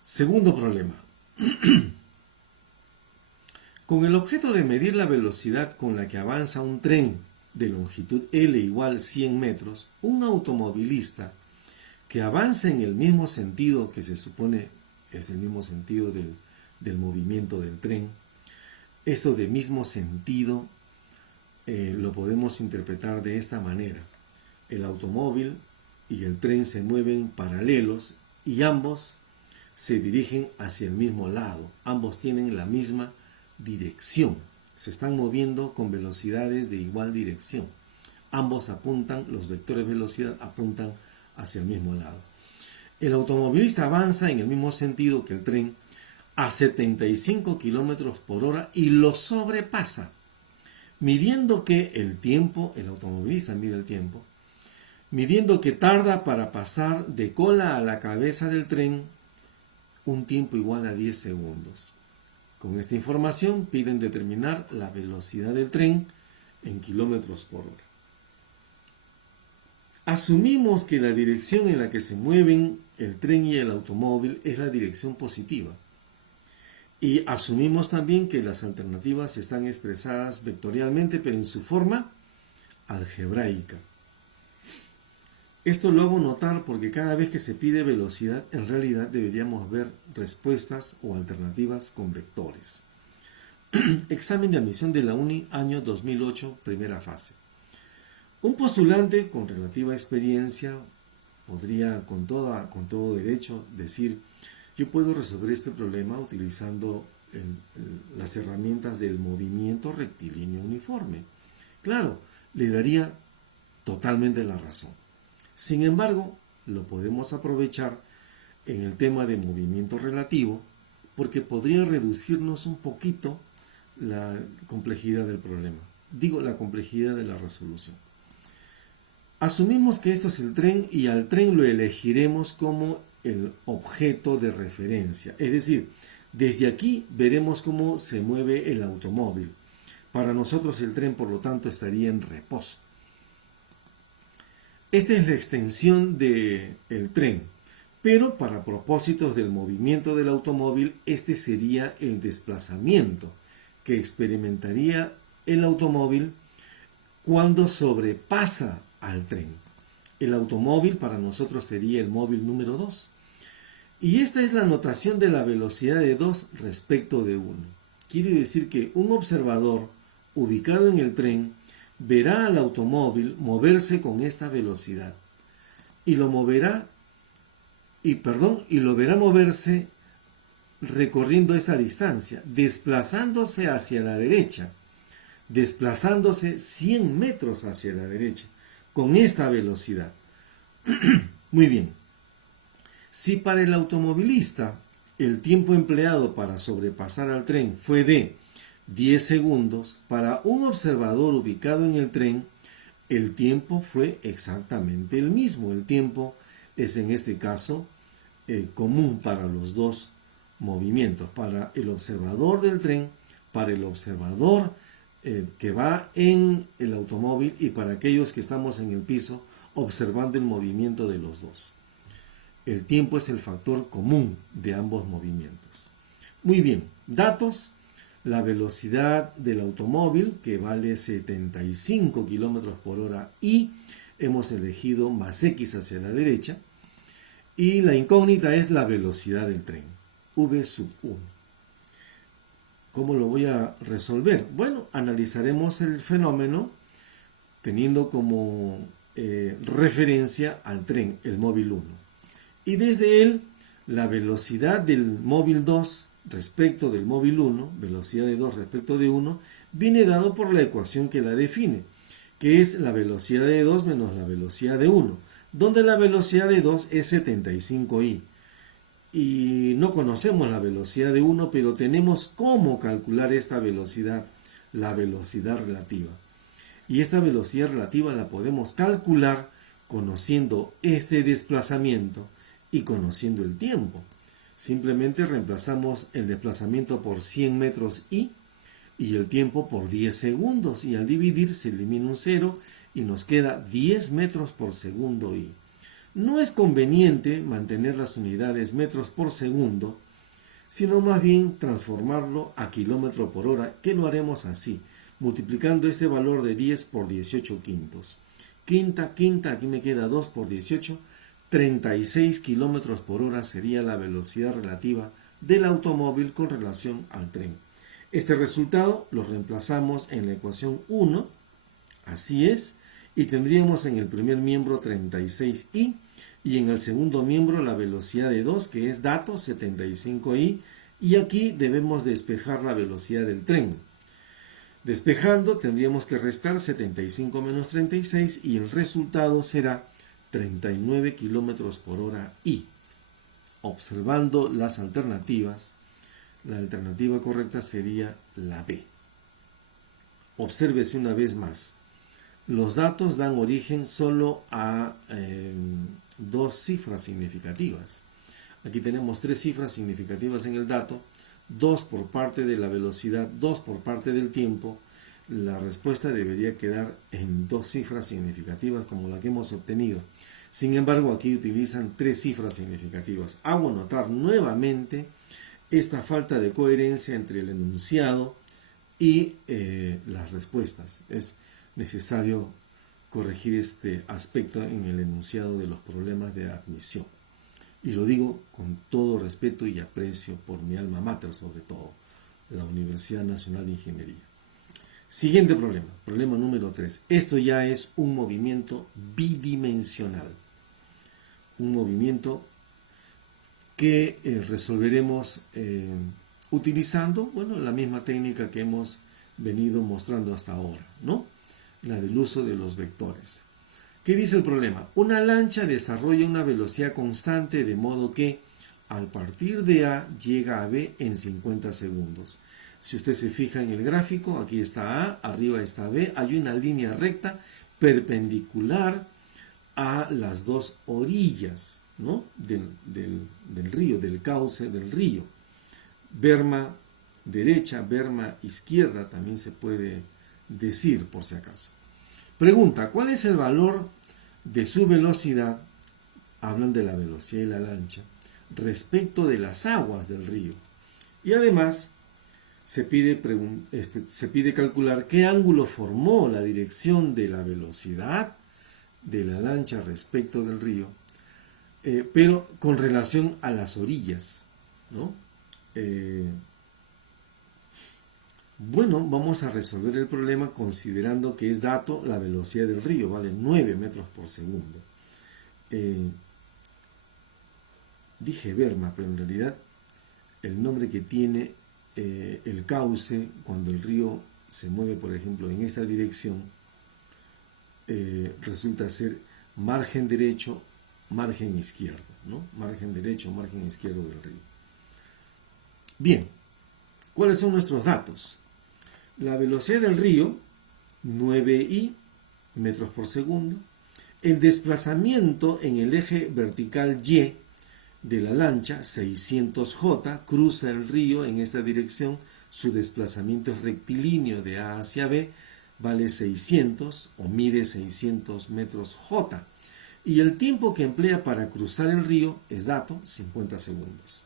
Segundo problema. Con el objeto de medir la velocidad con la que avanza un tren de longitud L igual 100 metros, un automovilista que avanza en el mismo sentido que se supone es el mismo sentido del movimiento del tren. Esto de mismo sentido lo podemos interpretar de esta manera. El automóvil y el tren se mueven paralelos y ambos se dirigen hacia el mismo lado. Ambos tienen la misma dirección. Se están moviendo con velocidades de igual dirección. Ambos apuntan, los vectores de velocidad apuntan hacia el mismo lado. El automovilista avanza en el mismo sentido que el tren a 75 kilómetros por hora y lo sobrepasa, midiendo que el tiempo, el automovilista mide el tiempo, midiendo que tarda para pasar de cola a la cabeza del tren un tiempo igual a 10 segundos. Con esta información piden determinar la velocidad del tren en kilómetros por hora. Asumimos que la dirección en la que se mueven el tren y el automóvil es la dirección positiva. Y asumimos también que las alternativas están expresadas vectorialmente, pero en su forma algebraica. Esto lo hago notar porque cada vez que se pide velocidad, en realidad deberíamos ver respuestas o alternativas con vectores. Examen de admisión de la UNI, año 2008, primera fase. Un postulante con relativa experiencia podría con todo derecho decir: yo puedo resolver este problema utilizando las herramientas del movimiento rectilíneo uniforme. Claro, le daría totalmente la razón. Sin embargo, lo podemos aprovechar en el tema de movimiento relativo porque podría reducirnos un poquito la complejidad del problema. Digo, la complejidad de la resolución. Asumimos que esto es el tren y al tren lo elegiremos como el objeto de referencia. Es decir, desde aquí veremos cómo se mueve el automóvil. Para nosotros el tren, por lo tanto, estaría en reposo. Esta es la extensión del tren, pero para propósitos del movimiento del automóvil, este sería el desplazamiento que experimentaría el automóvil cuando sobrepasa al tren. El automóvil para nosotros sería el móvil número 2. Y esta es la notación de la velocidad de 2 respecto de 1. Quiere decir que un observador ubicado en el tren verá al automóvil moverse con esta velocidad y lo verá moverse recorriendo esta distancia, desplazándose hacia la derecha, desplazándose 100 metros hacia la derecha con esta velocidad. Muy bien. Si para el automovilista el tiempo empleado para sobrepasar al tren fue de 10 segundos, para un observador ubicado en el tren, el tiempo fue exactamente el mismo. El tiempo es en este caso común para los dos movimientos, para el observador del tren, para el observador que va en el automóvil y para aquellos que estamos en el piso observando el movimiento de los dos. El tiempo es el factor común de ambos movimientos. Muy bien, datos. La velocidad del automóvil, que vale 75 kilómetros por hora, y hemos elegido más X hacia la derecha. Y la incógnita es la velocidad del tren, V sub 1. ¿Cómo lo voy a resolver? Bueno, analizaremos el fenómeno teniendo como referencia al tren, el móvil 1. Y desde él, la velocidad del móvil 2 respecto del móvil 1, velocidad de 2 respecto de 1, viene dado por la ecuación que la define, que es la velocidad de 2 menos la velocidad de 1, donde la velocidad de 2 es 75i. Y no conocemos la velocidad de 1, pero tenemos cómo calcular esta velocidad, la velocidad relativa. Y esta velocidad relativa la podemos calcular conociendo este desplazamiento y conociendo el tiempo. Simplemente reemplazamos el desplazamiento por 100 metros y el tiempo por 10 segundos. Y al dividir se elimina un 0 y nos queda 10 metros por segundo y. No es conveniente mantener las unidades metros por segundo, sino más bien transformarlo a kilómetro por hora, que lo haremos así, multiplicando este valor de 10 por 18 quintos. Quinta, aquí me queda 2 por 18, 36 kilómetros por hora sería la velocidad relativa del automóvil con relación al tren. Este resultado lo reemplazamos en la ecuación 1, así es, y tendríamos en el primer miembro 36i y en el segundo miembro la velocidad de 2, que es dato 75i, y aquí debemos despejar la velocidad del tren. Despejando tendríamos que restar 75 menos 36 y el resultado será 39 kilómetros por hora y. Observando las alternativas, la alternativa correcta sería la B. Obsérvese una vez más. Los datos dan origen solo a dos cifras significativas. Aquí tenemos tres cifras significativas en el dato, 2 por parte de la velocidad, 2 por parte del tiempo. La respuesta debería quedar en dos cifras significativas como la que hemos obtenido. Sin embargo, aquí utilizan tres cifras significativas. Hago notar nuevamente esta falta de coherencia entre el enunciado y las respuestas. Es necesario corregir este aspecto en el enunciado de los problemas de admisión. Y lo digo con todo respeto y aprecio por mi alma mater, sobre todo, la Universidad Nacional de Ingeniería. Siguiente problema, problema número 3. Esto ya es un movimiento bidimensional. Un movimiento que resolveremos utilizando, bueno, la misma técnica que hemos venido mostrando hasta ahora, ¿no? La del uso de los vectores. ¿Qué dice el problema? Una lancha desarrolla una velocidad constante de modo que al partir de A llega a B en 50 segundos. Si usted se fija en el gráfico, aquí está A, arriba está B, hay una línea recta perpendicular a las dos orillas, ¿no? del río, del cauce del río. Berma derecha, berma izquierda, también se puede decir por si acaso. Pregunta, ¿cuál es el valor de su velocidad? Hablan de la velocidad de la lancha respecto de las aguas del río. Y además se pide calcular qué ángulo formó la dirección de la velocidad de la lancha respecto del río, pero con relación a las orillas, ¿no? Bueno, vamos a resolver el problema considerando que es dato la velocidad del río, vale 9 metros por segundo. Dije berma, pero en realidad el nombre que tiene el cauce cuando el río se mueve, por ejemplo, en esta dirección, resulta ser margen derecho, margen izquierdo, ¿no? Margen derecho, margen izquierdo del río. Bien, ¿cuáles son nuestros datos? La velocidad del río, 9i metros por segundo. El desplazamiento en el eje vertical Y de la lancha, 600J, cruza el río en esta dirección. Su desplazamiento es rectilíneo de A hacia B, vale 600 o mide 600 metros J. y el tiempo que emplea para cruzar el río es dato, 50 segundos.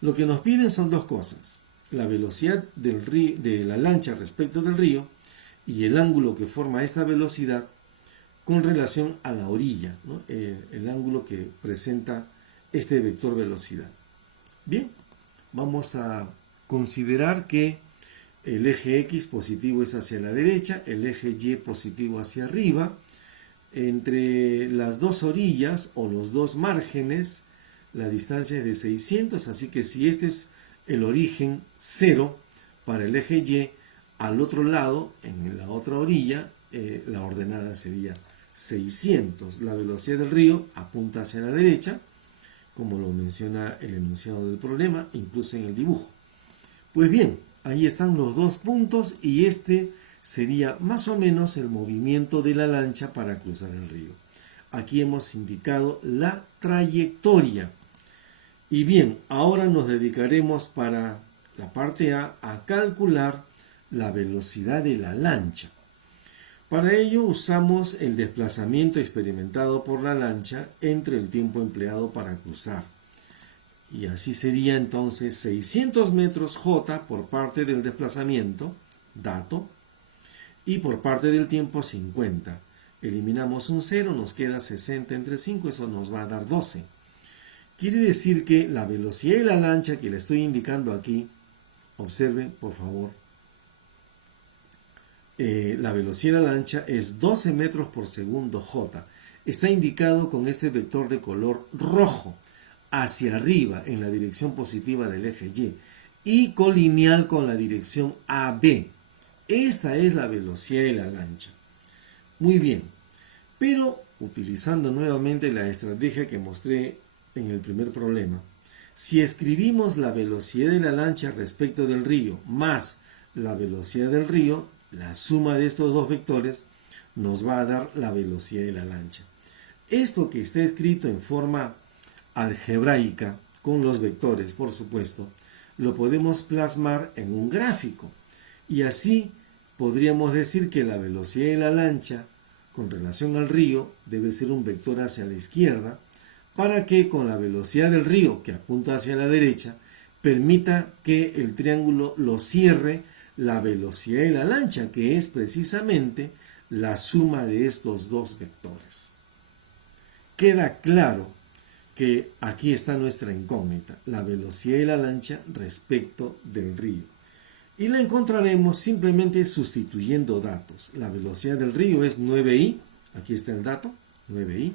Lo que nos piden son dos cosas: la velocidad de la lancha respecto del río y el ángulo que forma esta velocidad con relación a la orilla, ¿no? El ángulo que presenta este vector velocidad. Bien, vamos a considerar que el eje X positivo es hacia la derecha, el eje Y positivo hacia arriba. Entre las dos orillas o los dos márgenes, la distancia es de 600, así que si este es el origen 0 para el eje Y, al otro lado, en la otra orilla, la ordenada sería 600. La velocidad del río apunta hacia la derecha, como lo menciona el enunciado del problema, incluso en el dibujo. Pues bien, ahí están los dos puntos y este sería más o menos el movimiento de la lancha para cruzar el río. Aquí hemos indicado la trayectoria. Y bien, ahora nos dedicaremos para la parte A a calcular la velocidad de la lancha. Para ello usamos el desplazamiento experimentado por la lancha entre el tiempo empleado para cruzar. Y así sería entonces 600 metros J por parte del desplazamiento, dato, y por parte del tiempo 50. Eliminamos un 0, nos queda 60 entre 5, eso nos va a dar 12. Quiere decir que la velocidad de la lancha que le estoy indicando aquí, observen por favor, la velocidad de la lancha es 12 metros por segundo J. Está indicado con este vector de color rojo hacia arriba en la dirección positiva del eje Y colineal con la dirección AB. Esta es la velocidad de la lancha. Muy bien, pero utilizando nuevamente la estrategia que mostré en el primer problema, si escribimos la velocidad de la lancha respecto del río más la velocidad del río, la suma de estos dos vectores nos va a dar la velocidad de la lancha. Esto que está escrito en forma algebraica, con los vectores, por supuesto, lo podemos plasmar en un gráfico. Y así podríamos decir que la velocidad de la lancha con relación al río debe ser un vector hacia la izquierda, para que con la velocidad del río, que apunta hacia la derecha, permita que el triángulo lo cierre la velocidad de la lancha, que es precisamente la suma de estos dos vectores. Queda claro que aquí está nuestra incógnita, la velocidad de la lancha respecto del río. Y la encontraremos simplemente sustituyendo datos. La velocidad del río es 9i, aquí está el dato, 9i.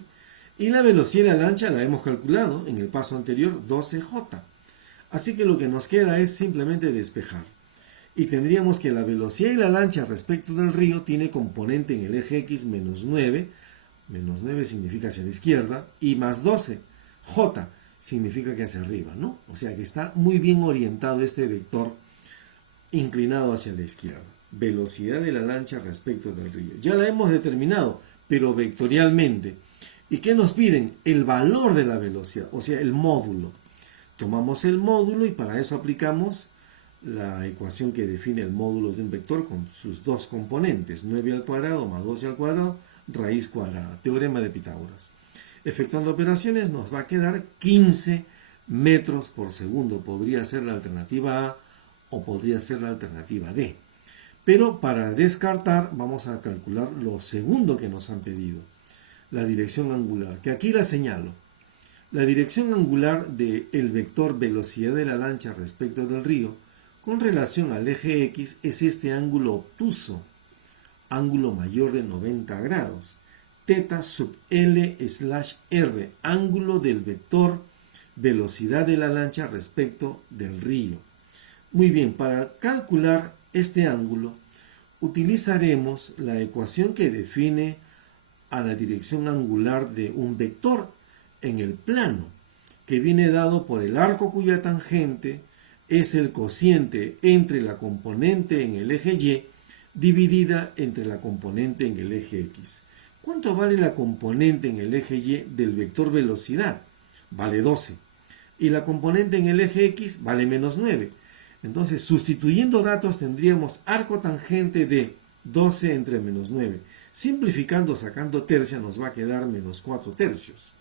Y la velocidad de la lancha la hemos calculado en el paso anterior, 12j. Así que lo que nos queda es simplemente despejar. Y tendríamos que la velocidad de la lancha respecto del río tiene componente en el eje X menos 9. Menos 9 significa hacia la izquierda. Y más 12. J significa que hacia arriba, ¿no? O sea que está muy bien orientado este vector inclinado hacia la izquierda. Velocidad de la lancha respecto del río. Ya la hemos determinado, pero vectorialmente. ¿Y qué nos piden? El valor de la velocidad, o sea, el módulo. Tomamos el módulo y para eso aplicamos la ecuación que define el módulo de un vector con sus dos componentes, 9 al cuadrado más 12 al cuadrado, raíz cuadrada, teorema de Pitágoras. Efectuando operaciones nos va a quedar 15 metros por segundo. Podría ser la alternativa A o podría ser la alternativa D. Pero para descartar vamos a calcular lo segundo que nos han pedido, la dirección angular, que aquí la señalo. La dirección angular del vector velocidad de la lancha respecto del río con relación al eje X es este ángulo obtuso, ángulo mayor de 90 grados, θ sub L/R, ángulo del vector velocidad de la lancha respecto del río. Muy bien, para calcular este ángulo utilizaremos la ecuación que define a la dirección angular de un vector en el plano, que viene dado por el arco cuya tangente es el cociente entre la componente en el eje Y dividida entre la componente en el eje X. ¿Cuánto vale la componente en el eje Y del vector velocidad? Vale 12. Y la componente en el eje X vale menos 9. Entonces, sustituyendo datos tendríamos arco tangente de 12 entre menos 9. Simplificando, sacando tercia, nos va a quedar menos 4 tercios.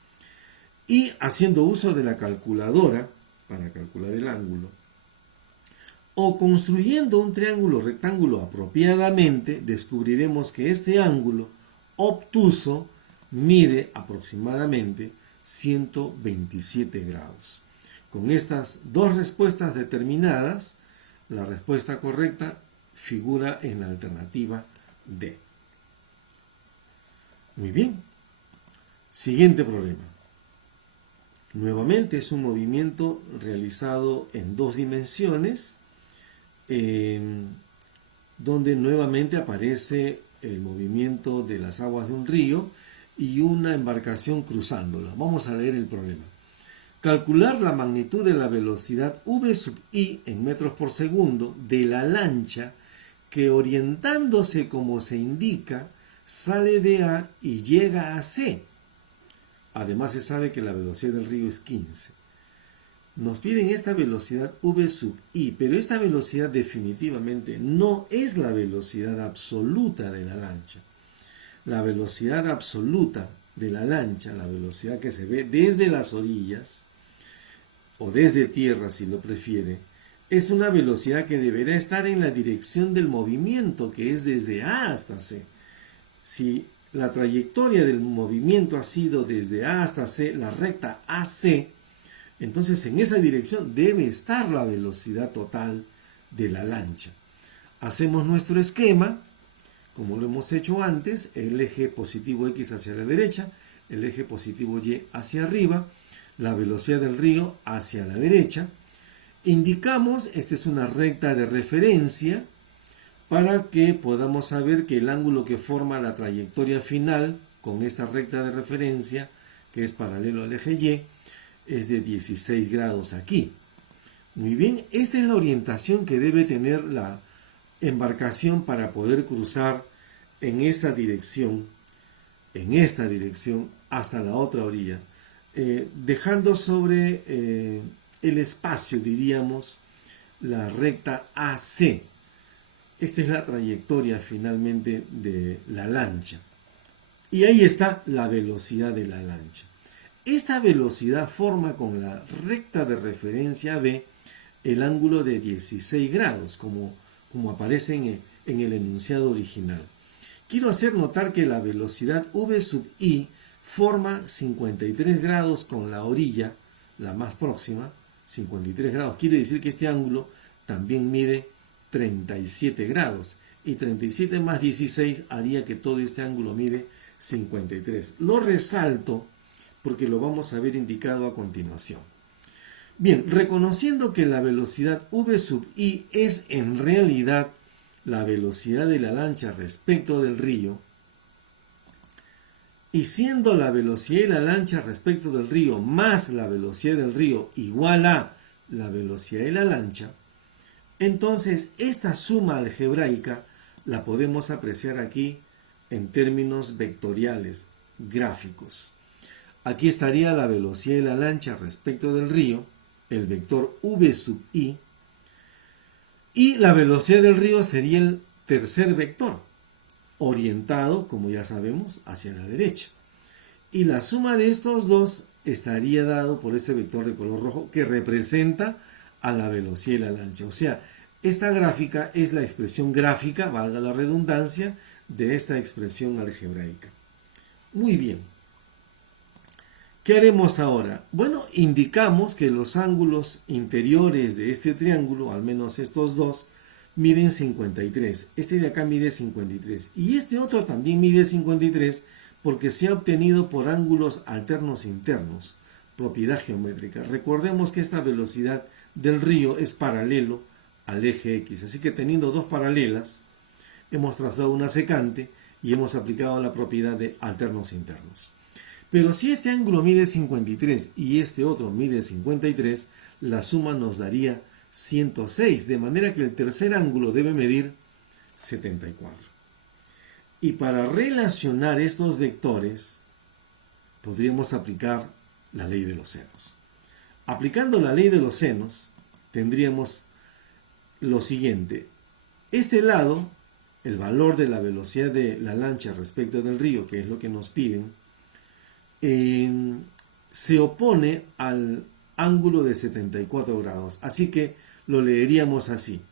Y haciendo uso de la calculadora para calcular el ángulo, o construyendo un triángulo rectángulo apropiadamente, descubriremos que este ángulo obtuso mide aproximadamente 127 grados. Con estas dos respuestas determinadas, la respuesta correcta figura en la alternativa D. Muy bien. Siguiente problema. Nuevamente es un movimiento realizado en dos dimensiones, donde nuevamente aparece el movimiento de las aguas de un río y una embarcación cruzándola. Vamos a leer el problema. Calcular la magnitud de la velocidad v sub i en metros por segundo de la lancha que, orientándose como se indica, sale de A y llega a C. Además se sabe que la velocidad del río es 15. Nos piden esta velocidad v sub i, pero esta velocidad definitivamente no es la velocidad absoluta de la lancha. La velocidad absoluta de la lancha, la velocidad que se ve desde las orillas, o desde tierra si lo prefiere, es una velocidad que deberá estar en la dirección del movimiento, que es desde A hasta C. Si la trayectoria del movimiento ha sido desde A hasta C, la recta AC, entonces en esa dirección debe estar la velocidad total de la lancha. Hacemos nuestro esquema, como lo hemos hecho antes, el eje positivo X hacia la derecha, el eje positivo Y hacia arriba, la velocidad del río hacia la derecha. Indicamos, esta es una recta de referencia, para que podamos saber que el ángulo que forma la trayectoria final con esta recta de referencia, que es paralelo al eje Y, es de 16 grados aquí. Muy bien, esta es la orientación que debe tener la embarcación para poder cruzar en esa dirección, en esta dirección, hasta la otra orilla, dejando sobre el espacio, diríamos, la recta AC. Esta es la trayectoria finalmente de la lancha. Y ahí está la velocidad de la lancha. Esta velocidad forma con la recta de referencia B el ángulo de 16 grados, como aparece en el enunciado original. Quiero hacer notar que la velocidad v sub i forma 53 grados con la orilla, la más próxima, 53 grados. Quiere decir que este ángulo también mide 37 grados. Y 37 más 16 haría que todo este ángulo mide 53. Lo resalto porque lo vamos a ver indicado a continuación. Bien, reconociendo que la velocidad v sub i es en realidad la velocidad de la lancha respecto del río, y siendo la velocidad de la lancha respecto del río más la velocidad del río igual a la velocidad de la lancha, entonces esta suma algebraica la podemos apreciar aquí en términos vectoriales, gráficos. Aquí estaría la velocidad de la lancha respecto del río, el vector v sub i, y la velocidad del río sería el tercer vector, orientado, como ya sabemos, hacia la derecha. Y la suma de estos dos estaría dado por este vector de color rojo que representa a la velocidad de la lancha. O sea, esta gráfica es la expresión gráfica, valga la redundancia, de esta expresión algebraica. Muy bien. ¿Qué haremos ahora? Bueno, indicamos que los ángulos interiores de este triángulo, al menos estos dos, miden 53. Este de acá mide 53. Y este otro también mide 53 porque se ha obtenido por ángulos alternos internos, propiedad geométrica. Recordemos que esta velocidad del río es paralelo al eje X. Así que teniendo dos paralelas, hemos trazado una secante y hemos aplicado la propiedad de alternos internos. Pero si este ángulo mide 53 y este otro mide 53, la suma nos daría 106, de manera que el tercer ángulo debe medir 74. Y para relacionar estos vectores, podríamos aplicar la ley de los senos. Aplicando la ley de los senos, tendríamos lo siguiente. Este lado el valor de la velocidad de la lancha respecto del río, que es lo que nos piden, se opone al ángulo de 74 grados. Así que lo leeríamos así.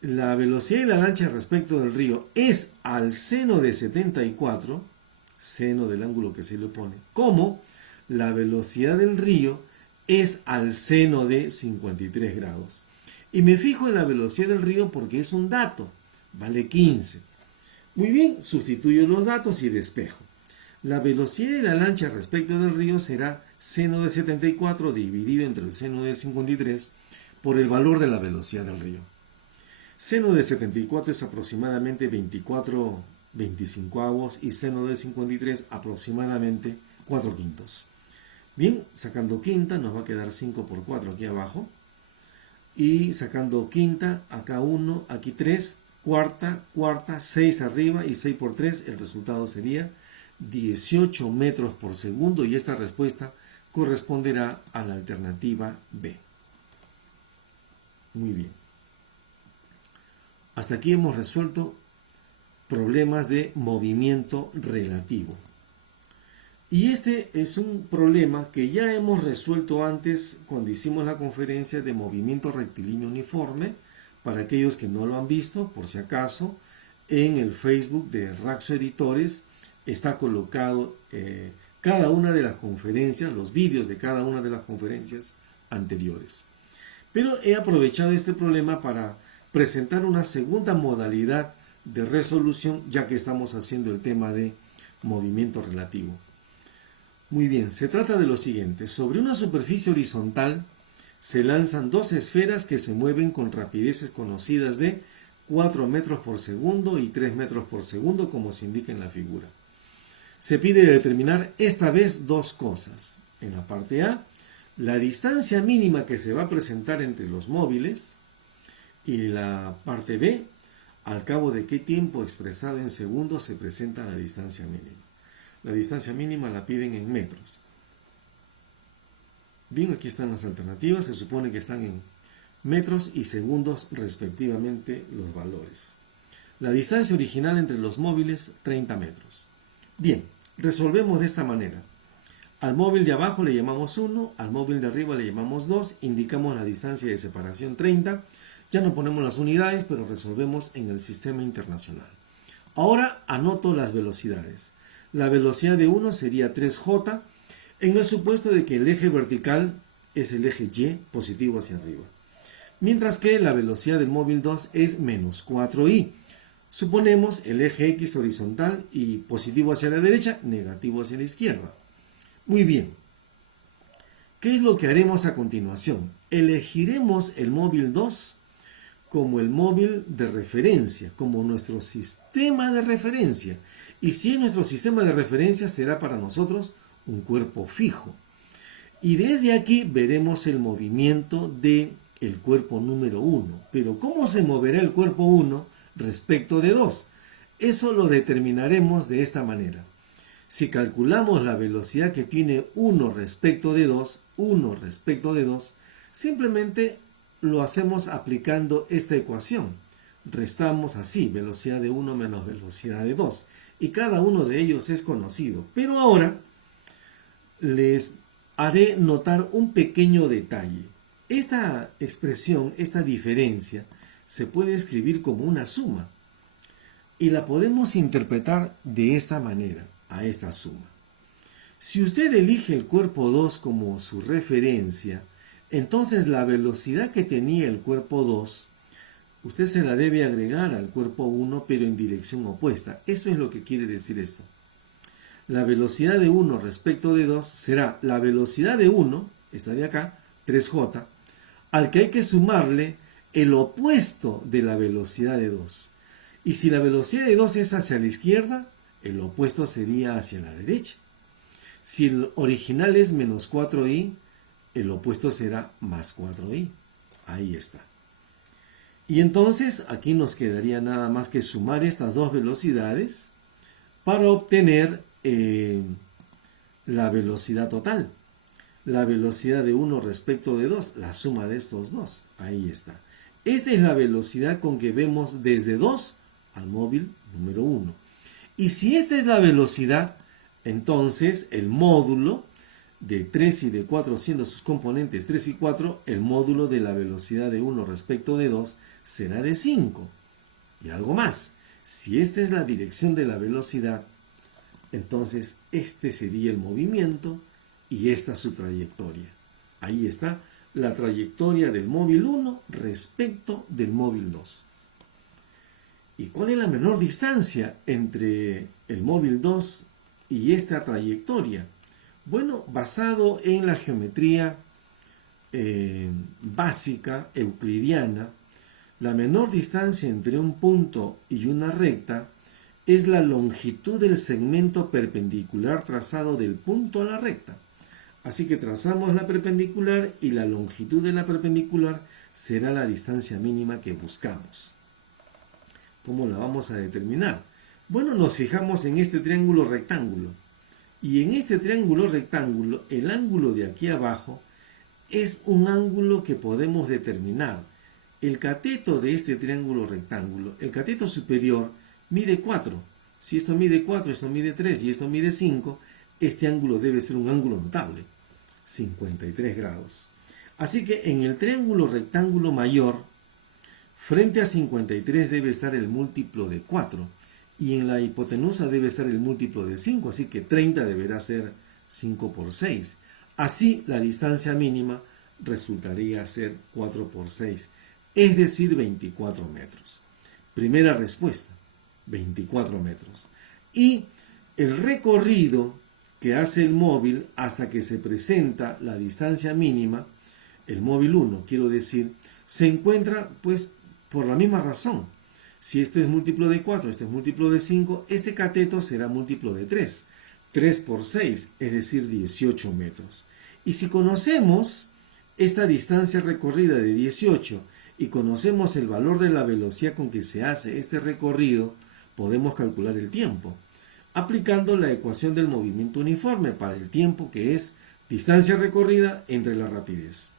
La velocidad de la lancha respecto del río es al seno de 74, seno del ángulo que se le opone, como la velocidad del río es al seno de 53 grados. Y me fijo en la velocidad del río porque es un dato, vale 15. Muy bien, sustituyo los datos y despejo. La velocidad de la lancha respecto del río será seno de 74 dividido entre el seno de 53 por el valor de la velocidad del río. Seno de 74 es aproximadamente 24/25 y seno de 53 aproximadamente 4/5. Bien, sacando quinta nos va a quedar 5 por 4 aquí abajo. Y sacando quinta, acá 1, aquí 3, cuarta, 6 arriba y 6 por 3, el resultado sería 18 metros por segundo y esta respuesta corresponderá a la alternativa B. Muy bien. Hasta aquí hemos resuelto problemas de movimiento relativo. Y este es un problema que ya hemos resuelto antes cuando hicimos la conferencia de movimiento rectilíneo uniforme. Para aquellos que no lo han visto, por si acaso, en el Facebook de Raxo Editores está colocado cada una de las conferencias, los vídeos de cada una de las conferencias anteriores. Pero he aprovechado este problema para presentar una segunda modalidad de resolución, ya que estamos haciendo el tema de movimiento relativo. Muy bien, se trata de lo siguiente. Sobre una superficie horizontal se lanzan dos esferas que se mueven con rapideces conocidas de 4 metros por segundo y 3 metros por segundo, como se indica en la figura. Se pide determinar esta vez dos cosas. En la parte A, la distancia mínima que se va a presentar entre los móviles, y la parte B, al cabo de qué tiempo expresado en segundos se presenta la distancia mínima. La distancia mínima la piden en metros. Bien, aquí están las alternativas. Se supone que están en metros y segundos respectivamente los valores. La distancia original entre los móviles, 30 metros. Bien, resolvemos de esta manera. Al móvil de abajo le llamamos 1, al móvil de arriba le llamamos 2, indicamos la distancia de separación 30. Ya no ponemos las unidades, pero resolvemos en el sistema internacional. Ahora anoto las velocidades. La velocidad de 1 sería 3J, en el supuesto de que el eje vertical es el eje Y, positivo hacia arriba. Mientras que la velocidad del móvil 2 es menos 4i. Suponemos el eje X horizontal y positivo hacia la derecha, negativo hacia la izquierda. Muy bien. ¿Qué es lo que haremos a continuación? Elegiremos el móvil 2 como el móvil de referencia, como nuestro sistema de referencia. Y si es nuestro sistema de referencia, será para nosotros un cuerpo fijo. Y desde aquí veremos el movimiento del cuerpo número 1. Pero ¿cómo se moverá el cuerpo 1 respecto de 2? Eso lo determinaremos de esta manera. Si calculamos la velocidad que tiene 1 respecto de 2, simplemente lo hacemos aplicando esta ecuación. Restamos así, velocidad de 1 menos velocidad de 2. Y cada uno de ellos es conocido. Pero ahora les haré notar un pequeño detalle. Esta expresión, esta diferencia, se puede escribir como una suma. Y la podemos interpretar de esta manera, a esta suma. Si usted elige el cuerpo 2 como su referencia, entonces la velocidad que tenía el cuerpo 2, usted se la debe agregar al cuerpo 1, pero en dirección opuesta. Eso es lo que quiere decir esto. La velocidad de 1 respecto de 2 será la velocidad de 1, esta de acá, 3J, al que hay que sumarle el opuesto de la velocidad de 2. Y si la velocidad de 2 es hacia la izquierda, el opuesto sería hacia la derecha. Si el original es menos 4i, el opuesto será más 4i. Ahí está. Y entonces aquí nos quedaría nada más que sumar estas dos velocidades para obtener la velocidad total. La velocidad de 1 respecto de 2, la suma de estos dos. Ahí está. Esta es la velocidad con que vemos desde 2 al móvil número 1. Y si esta es la velocidad, entonces el módulo de 3 y de 4 siendo sus componentes 3 y 4, el módulo de la velocidad de 1 respecto de 2 será de 5. Y algo más, si esta es la dirección de la velocidad, entonces este sería el movimiento y esta su trayectoria. Ahí está la trayectoria del móvil 1 respecto del móvil 2. ¿Y cuál es la menor distancia entre el móvil 2 y esta trayectoria? Bueno, basado en la geometría básica euclidiana, la menor distancia entre un punto y una recta es la longitud del segmento perpendicular trazado del punto a la recta. Así que trazamos la perpendicular y la longitud de la perpendicular será la distancia mínima que buscamos. ¿Cómo la vamos a determinar? Bueno, nos fijamos en este triángulo rectángulo. Y en este triángulo rectángulo, el ángulo de aquí abajo es un ángulo que podemos determinar. El cateto de este triángulo rectángulo, el cateto superior, mide 4. Si esto mide 4, esto mide 3 y esto mide 5, este ángulo debe ser un ángulo notable, 53 grados. Así que en el triángulo rectángulo mayor, frente a 53 debe estar el múltiplo de 4 y en la hipotenusa debe estar el múltiplo de 5, así que 30 deberá ser 5 por 6. Así la distancia mínima resultaría ser 4 por 6, es decir, 24 metros. Primera respuesta, 24 metros. Y el recorrido que hace el móvil hasta que se presenta la distancia mínima, el móvil 1, quiero decir, se encuentra pues por la misma razón. Si esto es múltiplo de 4, esto es múltiplo de 5, este cateto será múltiplo de 3. 3 por 6, es decir, 18 metros. Y si conocemos esta distancia recorrida de 18 y conocemos el valor de la velocidad con que se hace este recorrido, podemos calcular el tiempo, aplicando la ecuación del movimiento uniforme para el tiempo, que es distancia recorrida entre la rapidez.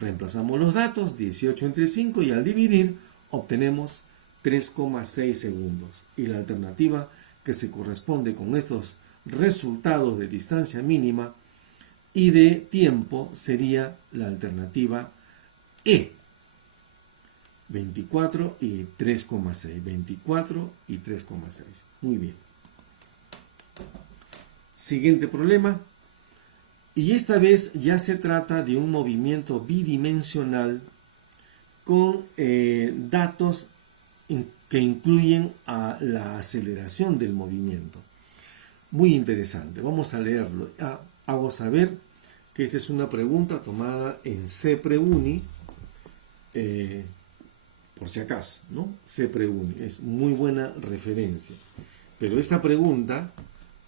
Reemplazamos los datos, 18 entre 5, y al dividir obtenemos 3,6 segundos. Y la alternativa que se corresponde con estos resultados de distancia mínima y de tiempo sería la alternativa E. 24 y 3,6. 24 y 3,6. Muy bien. Siguiente problema. Y esta vez ya se trata de un movimiento bidimensional con datos que incluyen a la aceleración del movimiento. Muy interesante. Vamos a leerlo. Hago saber que esta es una pregunta tomada en CEPREUNI, por si acaso, ¿no? CEPREUNI es muy buena referencia. Pero esta pregunta,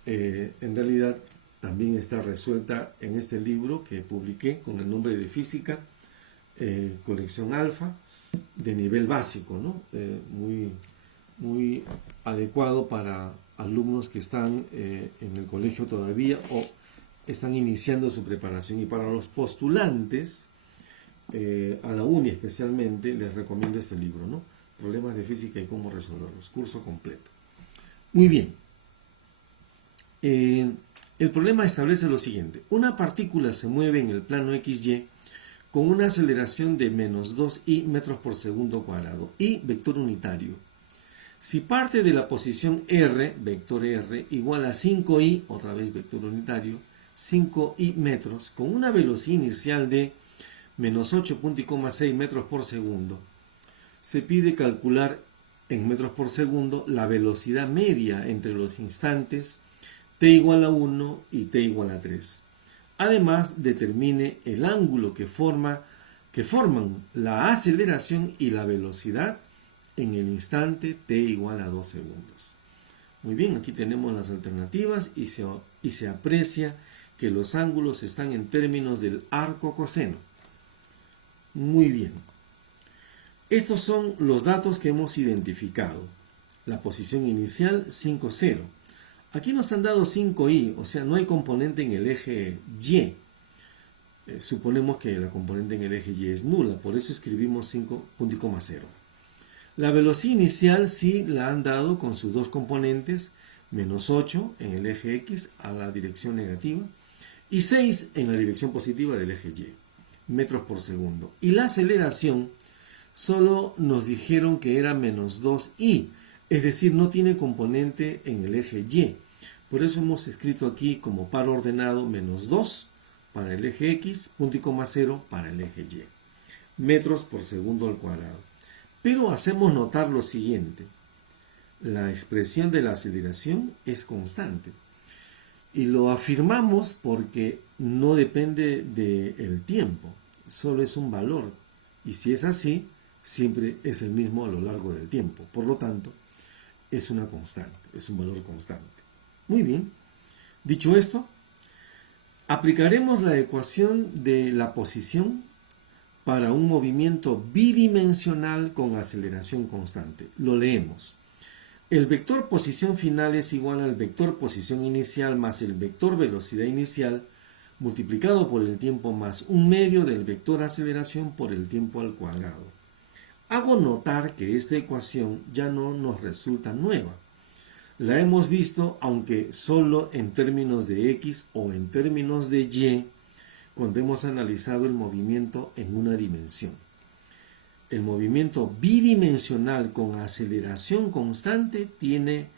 en realidad, también está resuelta en este libro que publiqué con el nombre de Física, colección alfa, de nivel básico, ¿no? Muy adecuado para alumnos que están en el colegio todavía o están iniciando su preparación. Y para los postulantes, a la uni especialmente, les recomiendo este libro, ¿no? Problemas de física y cómo resolverlos, curso completo. Muy bien. El problema establece lo siguiente. Una partícula se mueve en el plano XY con una aceleración de menos 2i metros por segundo cuadrado y vector unitario. Si parte de la posición R, vector R, igual a 5i, otra vez vector unitario, 5i metros, con una velocidad inicial de menos 8,6 metros por segundo, se pide calcular en metros por segundo la velocidad media entre los instantes t igual a 1 y t igual a 3. Además, determine el ángulo que forman la aceleración y la velocidad en el instante t igual a 2 segundos. Muy bien, aquí tenemos las alternativas y se aprecia que los ángulos están en términos del arco coseno. Muy bien. Estos son los datos que hemos identificado. La posición inicial 5, 0. Aquí nos han dado 5i, o sea, no hay componente en el eje y. Suponemos que la componente en el eje y es nula, por eso escribimos 5,0. La velocidad inicial sí la han dado con sus dos componentes, menos 8 en el eje X a la dirección negativa y 6 en la dirección positiva del eje Y, metros por segundo. Y la aceleración solo nos dijeron que era menos 2i, es decir, no tiene componente en el eje Y. Por eso hemos escrito aquí como par ordenado menos 2 para el eje X, punto y coma 0 para el eje Y. Metros por segundo al cuadrado. Pero hacemos notar lo siguiente. La expresión de la aceleración es constante. Y lo afirmamos porque no depende del tiempo, solo es un valor. Y si es así, siempre es el mismo a lo largo del tiempo. Por lo tanto, es una constante, es un valor constante. Muy bien. Dicho esto, aplicaremos la ecuación de la posición para un movimiento bidimensional con aceleración constante. Lo leemos. El vector posición final es igual al vector posición inicial más el vector velocidad inicial multiplicado por el tiempo más un medio del vector aceleración por el tiempo al cuadrado. Hago notar que esta ecuación ya no nos resulta nueva. La hemos visto aunque solo en términos de X o en términos de Y cuando hemos analizado el movimiento en una dimensión. El movimiento bidimensional con aceleración constante tiene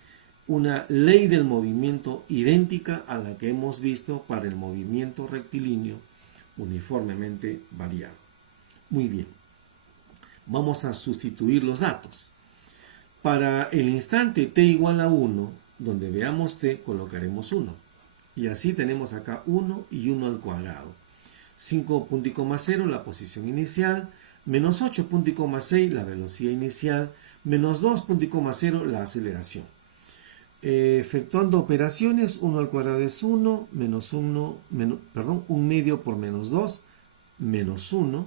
una ley del movimiento idéntica a la que hemos visto para el movimiento rectilíneo uniformemente variado. Muy bien. Vamos a sustituir los datos. Para el instante t igual a 1, donde veamos t, colocaremos 1. Y así tenemos acá 1 y 1 al cuadrado. 5.0 la posición inicial, menos 8.6 la velocidad inicial, menos 2.0 la aceleración. Efectuando operaciones, 1 al cuadrado es 1, menos 1, un medio por menos 2, menos 1,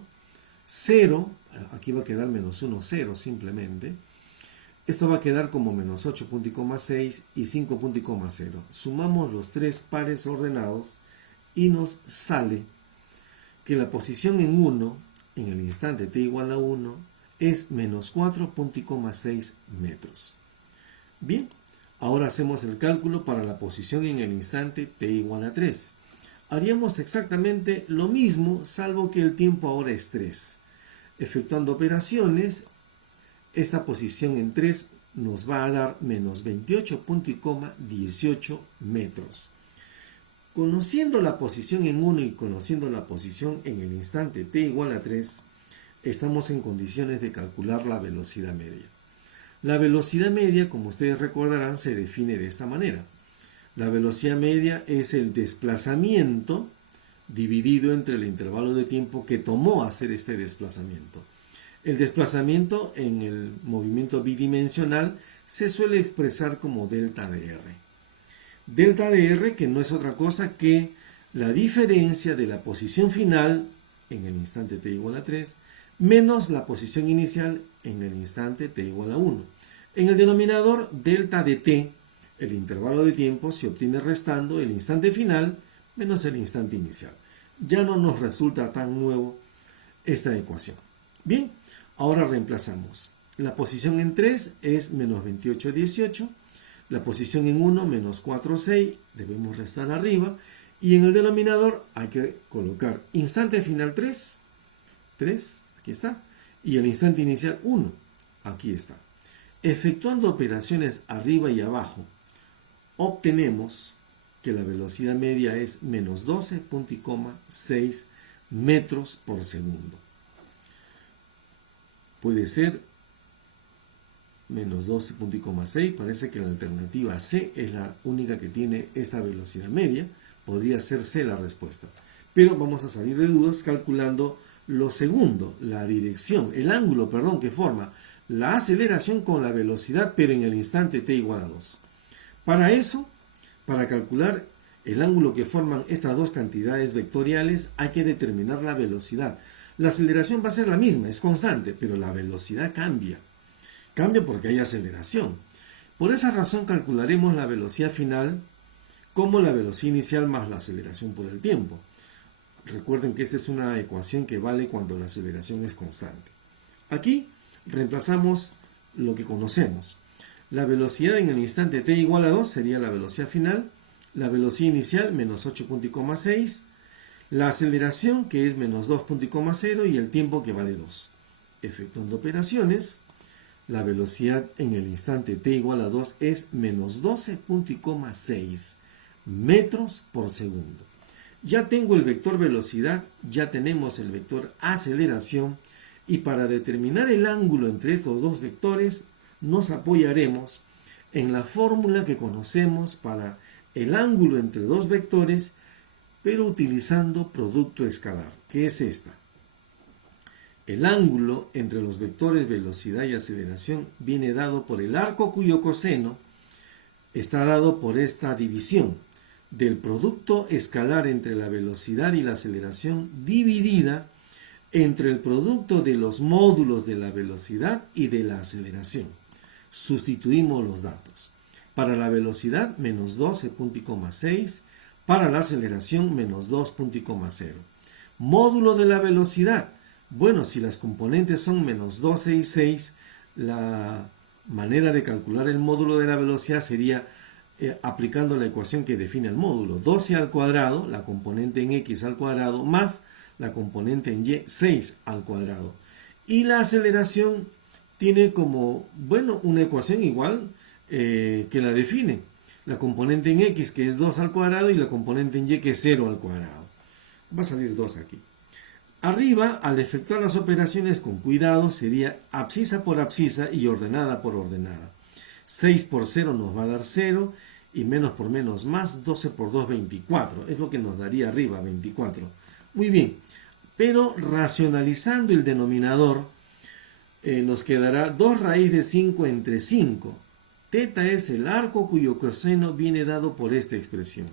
0, aquí va a quedar menos 1, 0 simplemente. Esto va a quedar como menos 8.6 y 5.0. Sumamos los tres pares ordenados y nos sale que la posición en 1, en el instante t igual a 1, es menos 4.6 metros. Bien, ahora hacemos el cálculo para la posición en el instante t igual a 3. Haríamos exactamente lo mismo, salvo que el tiempo ahora es 3. Efectuando operaciones, esta posición en 3 nos va a dar menos 28.18 metros. Conociendo la posición en 1 y conociendo la posición en el instante t igual a 3, estamos en condiciones de calcular la velocidad media. La velocidad media, como ustedes recordarán, se define de esta manera. La velocidad media es el desplazamiento dividido entre el intervalo de tiempo que tomó hacer este desplazamiento. El desplazamiento en el movimiento bidimensional se suele expresar como delta de R. Delta de R que no es otra cosa que la diferencia de la posición final en el instante t igual a 3 menos la posición inicial en el instante t igual a 1. En el denominador delta de t, el intervalo de tiempo se obtiene restando el instante final menos el instante inicial. Ya no nos resulta tan nuevo esta ecuación. Bien, ahora reemplazamos. La posición en 3 es menos 28.18. La posición en 1, menos 4.6, debemos restar arriba. Y en el denominador hay que colocar instante final 3, aquí está. Y el instante inicial 1, aquí está. Efectuando operaciones arriba y abajo, obtenemos que la velocidad media es menos 12.6 metros por segundo. Puede ser menos 12.6, parece que la alternativa C es la única que tiene esta velocidad media, podría ser C la respuesta. Pero vamos a salir de dudas calculando lo segundo, la dirección, el ángulo, que forma la aceleración con la velocidad, pero en el instante t igual a 2. Para eso, para calcular el ángulo que forman estas dos cantidades vectoriales, hay que determinar la velocidad. La aceleración va a ser la misma, es constante, pero la velocidad cambia. Cambia porque hay aceleración. Por esa razón calcularemos la velocidad final como la velocidad inicial más la aceleración por el tiempo. Recuerden que esta es una ecuación que vale cuando la aceleración es constante. Aquí reemplazamos lo que conocemos. La velocidad en el instante t igual a 2 sería la velocidad final, la velocidad inicial menos 8,6, la aceleración que es menos 2,0 y el tiempo que vale 2. Efectuando operaciones, la velocidad en el instante t igual a 2 es menos 12,6 metros por segundo. Ya tengo el vector velocidad, ya tenemos el vector aceleración, y para determinar el ángulo entre estos dos vectores nos apoyaremos en la fórmula que conocemos para el ángulo entre dos vectores, pero utilizando producto escalar, que es esta. El ángulo entre los vectores velocidad y aceleración viene dado por el arco cuyo coseno está dado por esta división del producto escalar entre la velocidad y la aceleración dividida entre el producto de los módulos de la velocidad y de la aceleración. Sustituimos los datos. Para la velocidad, menos 12,6. Para la aceleración, menos 2,0. Módulo de la velocidad. Bueno, si las componentes son menos 12 y 6, la manera de calcular el módulo de la velocidad sería aplicando la ecuación que define el módulo. 12 al cuadrado, la componente en x al cuadrado, más la componente en y, 6 al cuadrado. Y la aceleración tiene como, bueno, una ecuación igual que la define. La componente en x, que es 2 al cuadrado, y la componente en y, que es 0 al cuadrado. Va a salir 2 aquí. Arriba, al efectuar las operaciones con cuidado, sería abscisa por abscisa y ordenada por ordenada. 6 por 0 nos va a dar 0, y menos por menos más, 12 por 2, 24. Es lo que nos daría arriba, 24. Muy bien, pero racionalizando el denominador, nos quedará 2 raíz de 5 entre 5. Teta es el arco cuyo coseno viene dado por esta expresión.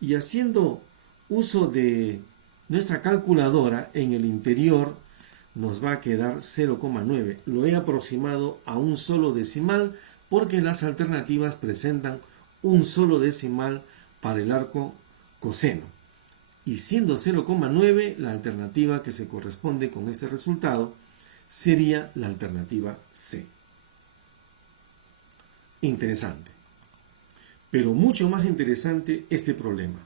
Y haciendo uso de nuestra calculadora, en el interior nos va a quedar 0,9. Lo he aproximado a un solo decimal porque las alternativas presentan un solo decimal para el arco coseno. Y siendo 0,9, la alternativa que se corresponde con este resultado sería la alternativa C. Interesante. Pero mucho más interesante este problema.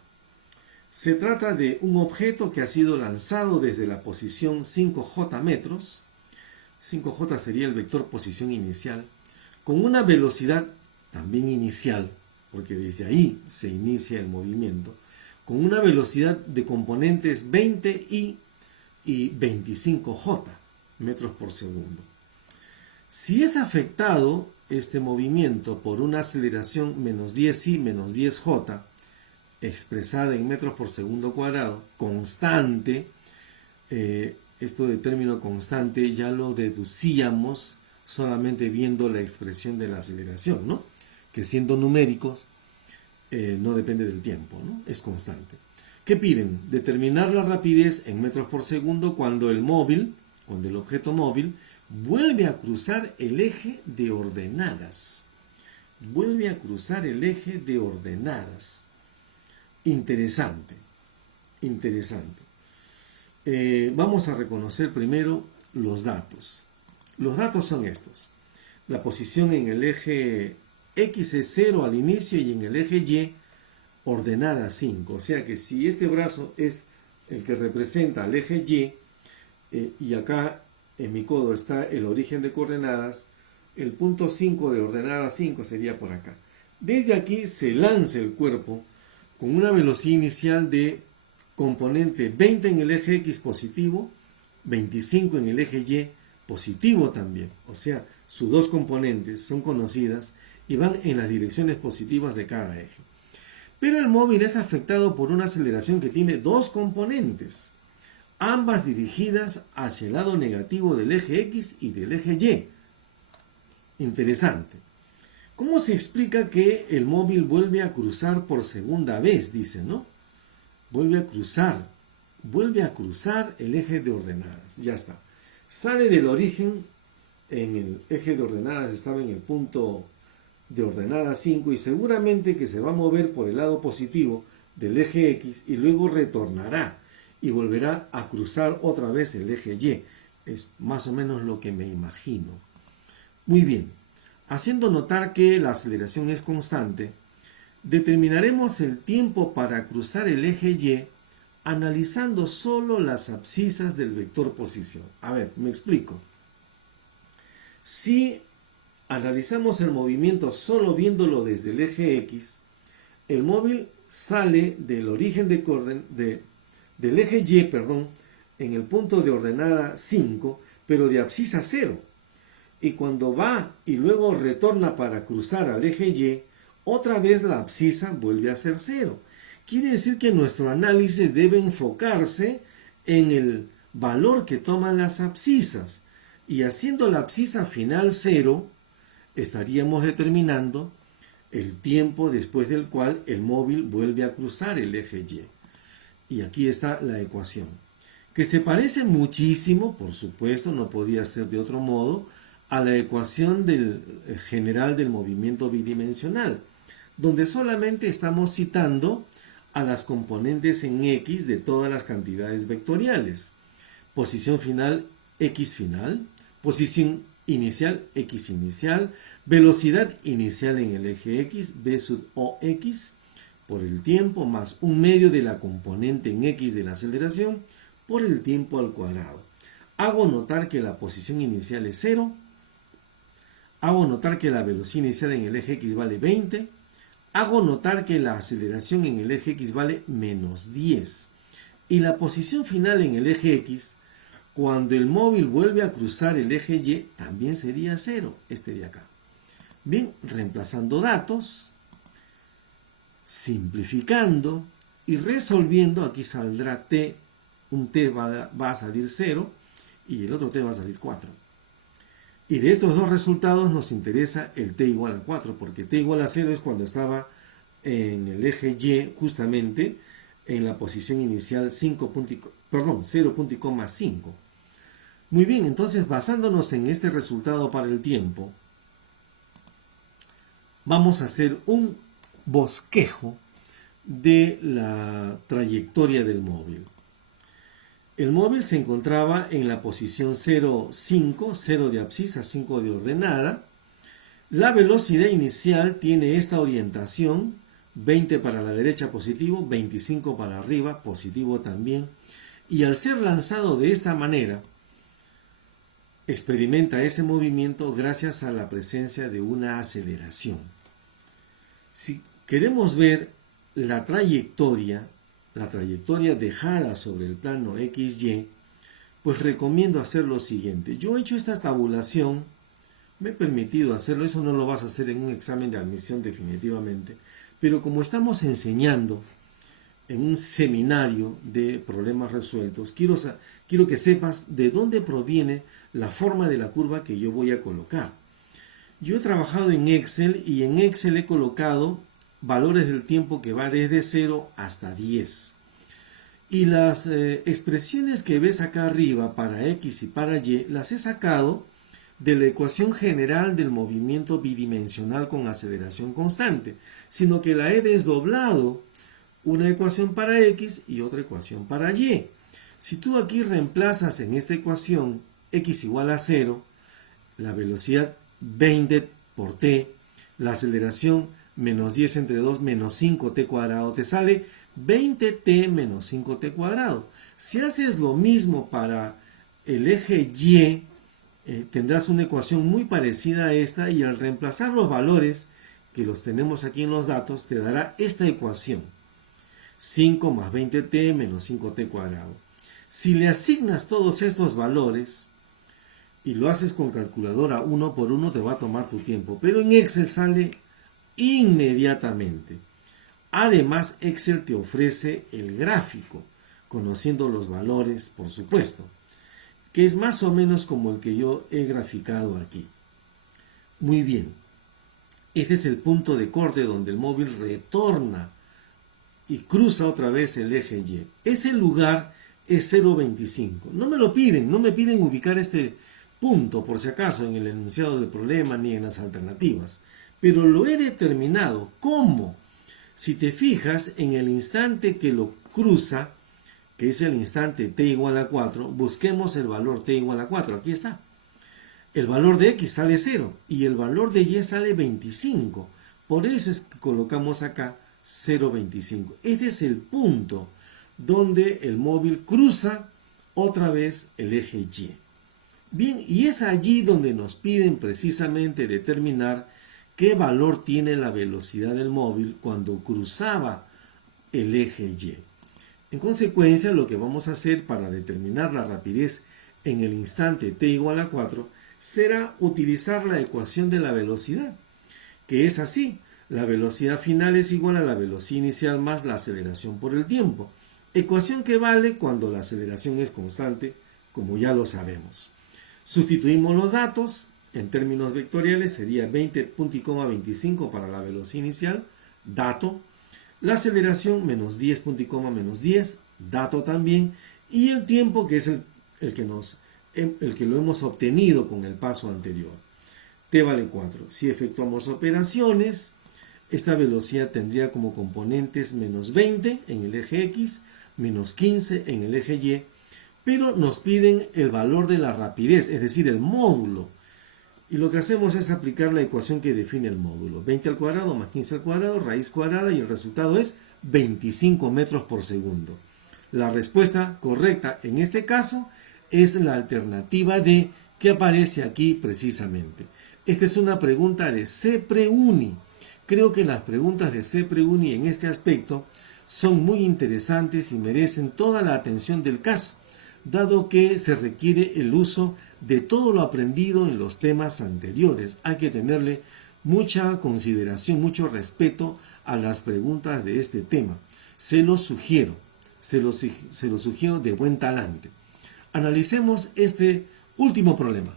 Se trata de un objeto que ha sido lanzado desde la posición 5j metros. 5j sería el vector posición inicial, con una velocidad también inicial, porque desde ahí se inicia el movimiento, con una velocidad de componentes 20 y 25j metros por segundo. Si es afectado este movimiento por una aceleración menos 10i menos 10j, expresada en metros por segundo cuadrado, constante, esto de término constante ya lo deducíamos solamente viendo la expresión de la aceleración, ¿no? Que siendo numéricos no depende del tiempo, ¿no? Es constante. ¿Qué piden? Determinar la rapidez en metros por segundo cuando el objeto móvil vuelve a cruzar el eje de ordenadas. Vuelve a cruzar el eje de ordenadas. Interesante, interesante. Vamos a reconocer primero los datos. Los datos son estos. La posición en el eje X es 0 al inicio y en el eje Y ordenada 5. O sea que si este brazo es el que representa al eje Y acá en mi codo está el origen de coordenadas, el punto 5 de ordenada 5 sería por acá. Desde aquí se lanza el cuerpo con una velocidad inicial de componente 20 en el eje X positivo, 25 en el eje Y positivo también. O sea, sus dos componentes son conocidas y van en las direcciones positivas de cada eje. Pero el móvil es afectado por una aceleración que tiene dos componentes, ambas dirigidas hacia el lado negativo del eje X y del eje Y. Interesante. ¿Cómo se explica que el móvil vuelve a cruzar por segunda vez? Dice, ¿no? Vuelve a cruzar el eje de ordenadas. Ya está. Sale del origen, en el eje de ordenadas estaba en el punto de ordenadas 5 y seguramente que se va a mover por el lado positivo del eje X y luego retornará y volverá a cruzar otra vez el eje Y. Es más o menos lo que me imagino. Muy bien. Haciendo notar que la aceleración es constante, determinaremos el tiempo para cruzar el eje Y analizando solo las abscisas del vector posición. A ver, me explico. Si analizamos el movimiento solo viéndolo desde el eje X, el móvil sale del origen del eje Y, en el punto de ordenada 5, pero de abscisa 0. Y cuando va y luego retorna para cruzar al eje Y, otra vez la abscisa vuelve a ser 0. Quiere decir que nuestro análisis debe enfocarse en el valor que toman las abscisas. Y haciendo la abscisa final 0, estaríamos determinando el tiempo después del cual el móvil vuelve a cruzar el eje Y. Y aquí está la ecuación, que se parece muchísimo, por supuesto, no podía ser de otro modo, a la ecuación general del movimiento bidimensional, donde solamente estamos citando a las componentes en X de todas las cantidades vectoriales. Posición final, X final, posición inicial, X inicial, velocidad inicial en el eje X, V sub OX, por el tiempo, más un medio de la componente en X de la aceleración, por el tiempo al cuadrado. Hago notar que la posición inicial es 0, hago notar que la velocidad inicial en el eje X vale 20, hago notar que la aceleración en el eje X vale menos 10, y la posición final en el eje X, cuando el móvil vuelve a cruzar el eje Y, también sería 0, este de acá. Bien, reemplazando datos, simplificando y resolviendo, aquí saldrá t, un t va a salir 0 y el otro t va a salir 4. Y de estos dos resultados nos interesa el t igual a 4, porque t igual a 0 es cuando estaba en el eje Y, justamente en la posición inicial 0.5. Muy bien, entonces basándonos en este resultado para el tiempo, vamos a hacer un bosquejo de la trayectoria del móvil. El móvil se encontraba en la posición 0,5, 0 de abscisa, 5 de ordenada. La velocidad inicial tiene esta orientación, 20 para la derecha positivo, 25 para arriba positivo también. Y al ser lanzado de esta manera, experimenta ese movimiento gracias a la presencia de una aceleración. Si queremos ver la trayectoria dejada sobre el plano XY, pues recomiendo hacer lo siguiente. Yo he hecho esta tabulación, me he permitido hacerlo, eso no lo vas a hacer en un examen de admisión definitivamente, pero como estamos enseñando en un seminario de problemas resueltos, quiero que sepas de dónde proviene la forma de la curva que yo voy a colocar. Yo he trabajado en Excel y en Excel he colocado valores del tiempo que va desde 0 hasta 10. Y las expresiones que ves acá arriba para X y para Y las he sacado de la ecuación general del movimiento bidimensional con aceleración constante, sino que la he desdoblado, una ecuación para X y otra ecuación para Y. Si tú aquí reemplazas en esta ecuación X igual a 0, la velocidad 20 por t, la aceleración menos 10 entre 2 menos 5t cuadrado, te sale 20t menos 5t cuadrado. Si haces lo mismo para el eje Y, tendrás una ecuación muy parecida a esta y al reemplazar los valores que los tenemos aquí en los datos, te dará esta ecuación. 5 más 20t menos 5t cuadrado. Si le asignas todos estos valores y lo haces con calculadora uno por uno, te va a tomar tu tiempo, pero en Excel sale inmediatamente. Además, Excel te ofrece el gráfico, conociendo los valores, por supuesto, que es más o menos como el que yo he graficado aquí. Muy bien, este es el punto de corte donde el móvil retorna y cruza otra vez el eje Y. Ese lugar es 0,25. No me piden ubicar este punto por si acaso en el enunciado del problema ni en las alternativas. Pero lo he determinado. ¿Cómo? Si te fijas en el instante que lo cruza, que es el instante t igual a 4, busquemos el valor t igual a 4. Aquí está. el valor de x sale 0 y el valor de y sale 25. Por eso es que colocamos acá 0,25. Este es el punto donde el móvil cruza otra vez el eje Y. Bien, y es allí donde nos piden precisamente determinar qué valor tiene la velocidad del móvil cuando cruzaba el eje Y. En consecuencia, lo que vamos a hacer para determinar la rapidez en el instante t igual a 4 será utilizar la ecuación de la velocidad, que es así. La velocidad final es igual a la velocidad inicial más la aceleración por el tiempo. Ecuación que vale cuando la aceleración es constante, como ya lo sabemos. Sustituimos los datos. En términos vectoriales sería 20.25 para la velocidad inicial, dato. La aceleración menos 10, menos 10, dato también. Y el tiempo que es el que lo hemos obtenido con el paso anterior. T vale 4. Si efectuamos operaciones, esta velocidad tendría como componentes menos 20 en el eje X, menos 15 en el eje Y, pero nos piden el valor de la rapidez, es decir, el módulo. Y lo que hacemos es aplicar la ecuación que define el módulo. 20 al cuadrado más 15 al cuadrado, raíz cuadrada, y el resultado es 25 metros por segundo. La respuesta correcta en este caso es la alternativa D que aparece aquí precisamente. Esta es una pregunta de CPREUNI. Creo que las preguntas de CPREUNI en este aspecto son muy interesantes y merecen toda la atención del caso, dado que se requiere el uso de todo lo aprendido en los temas anteriores. Hay que tenerle mucha consideración, mucho respeto a las preguntas de este tema. Se lo sugiero de buen talante. Analicemos este último problema.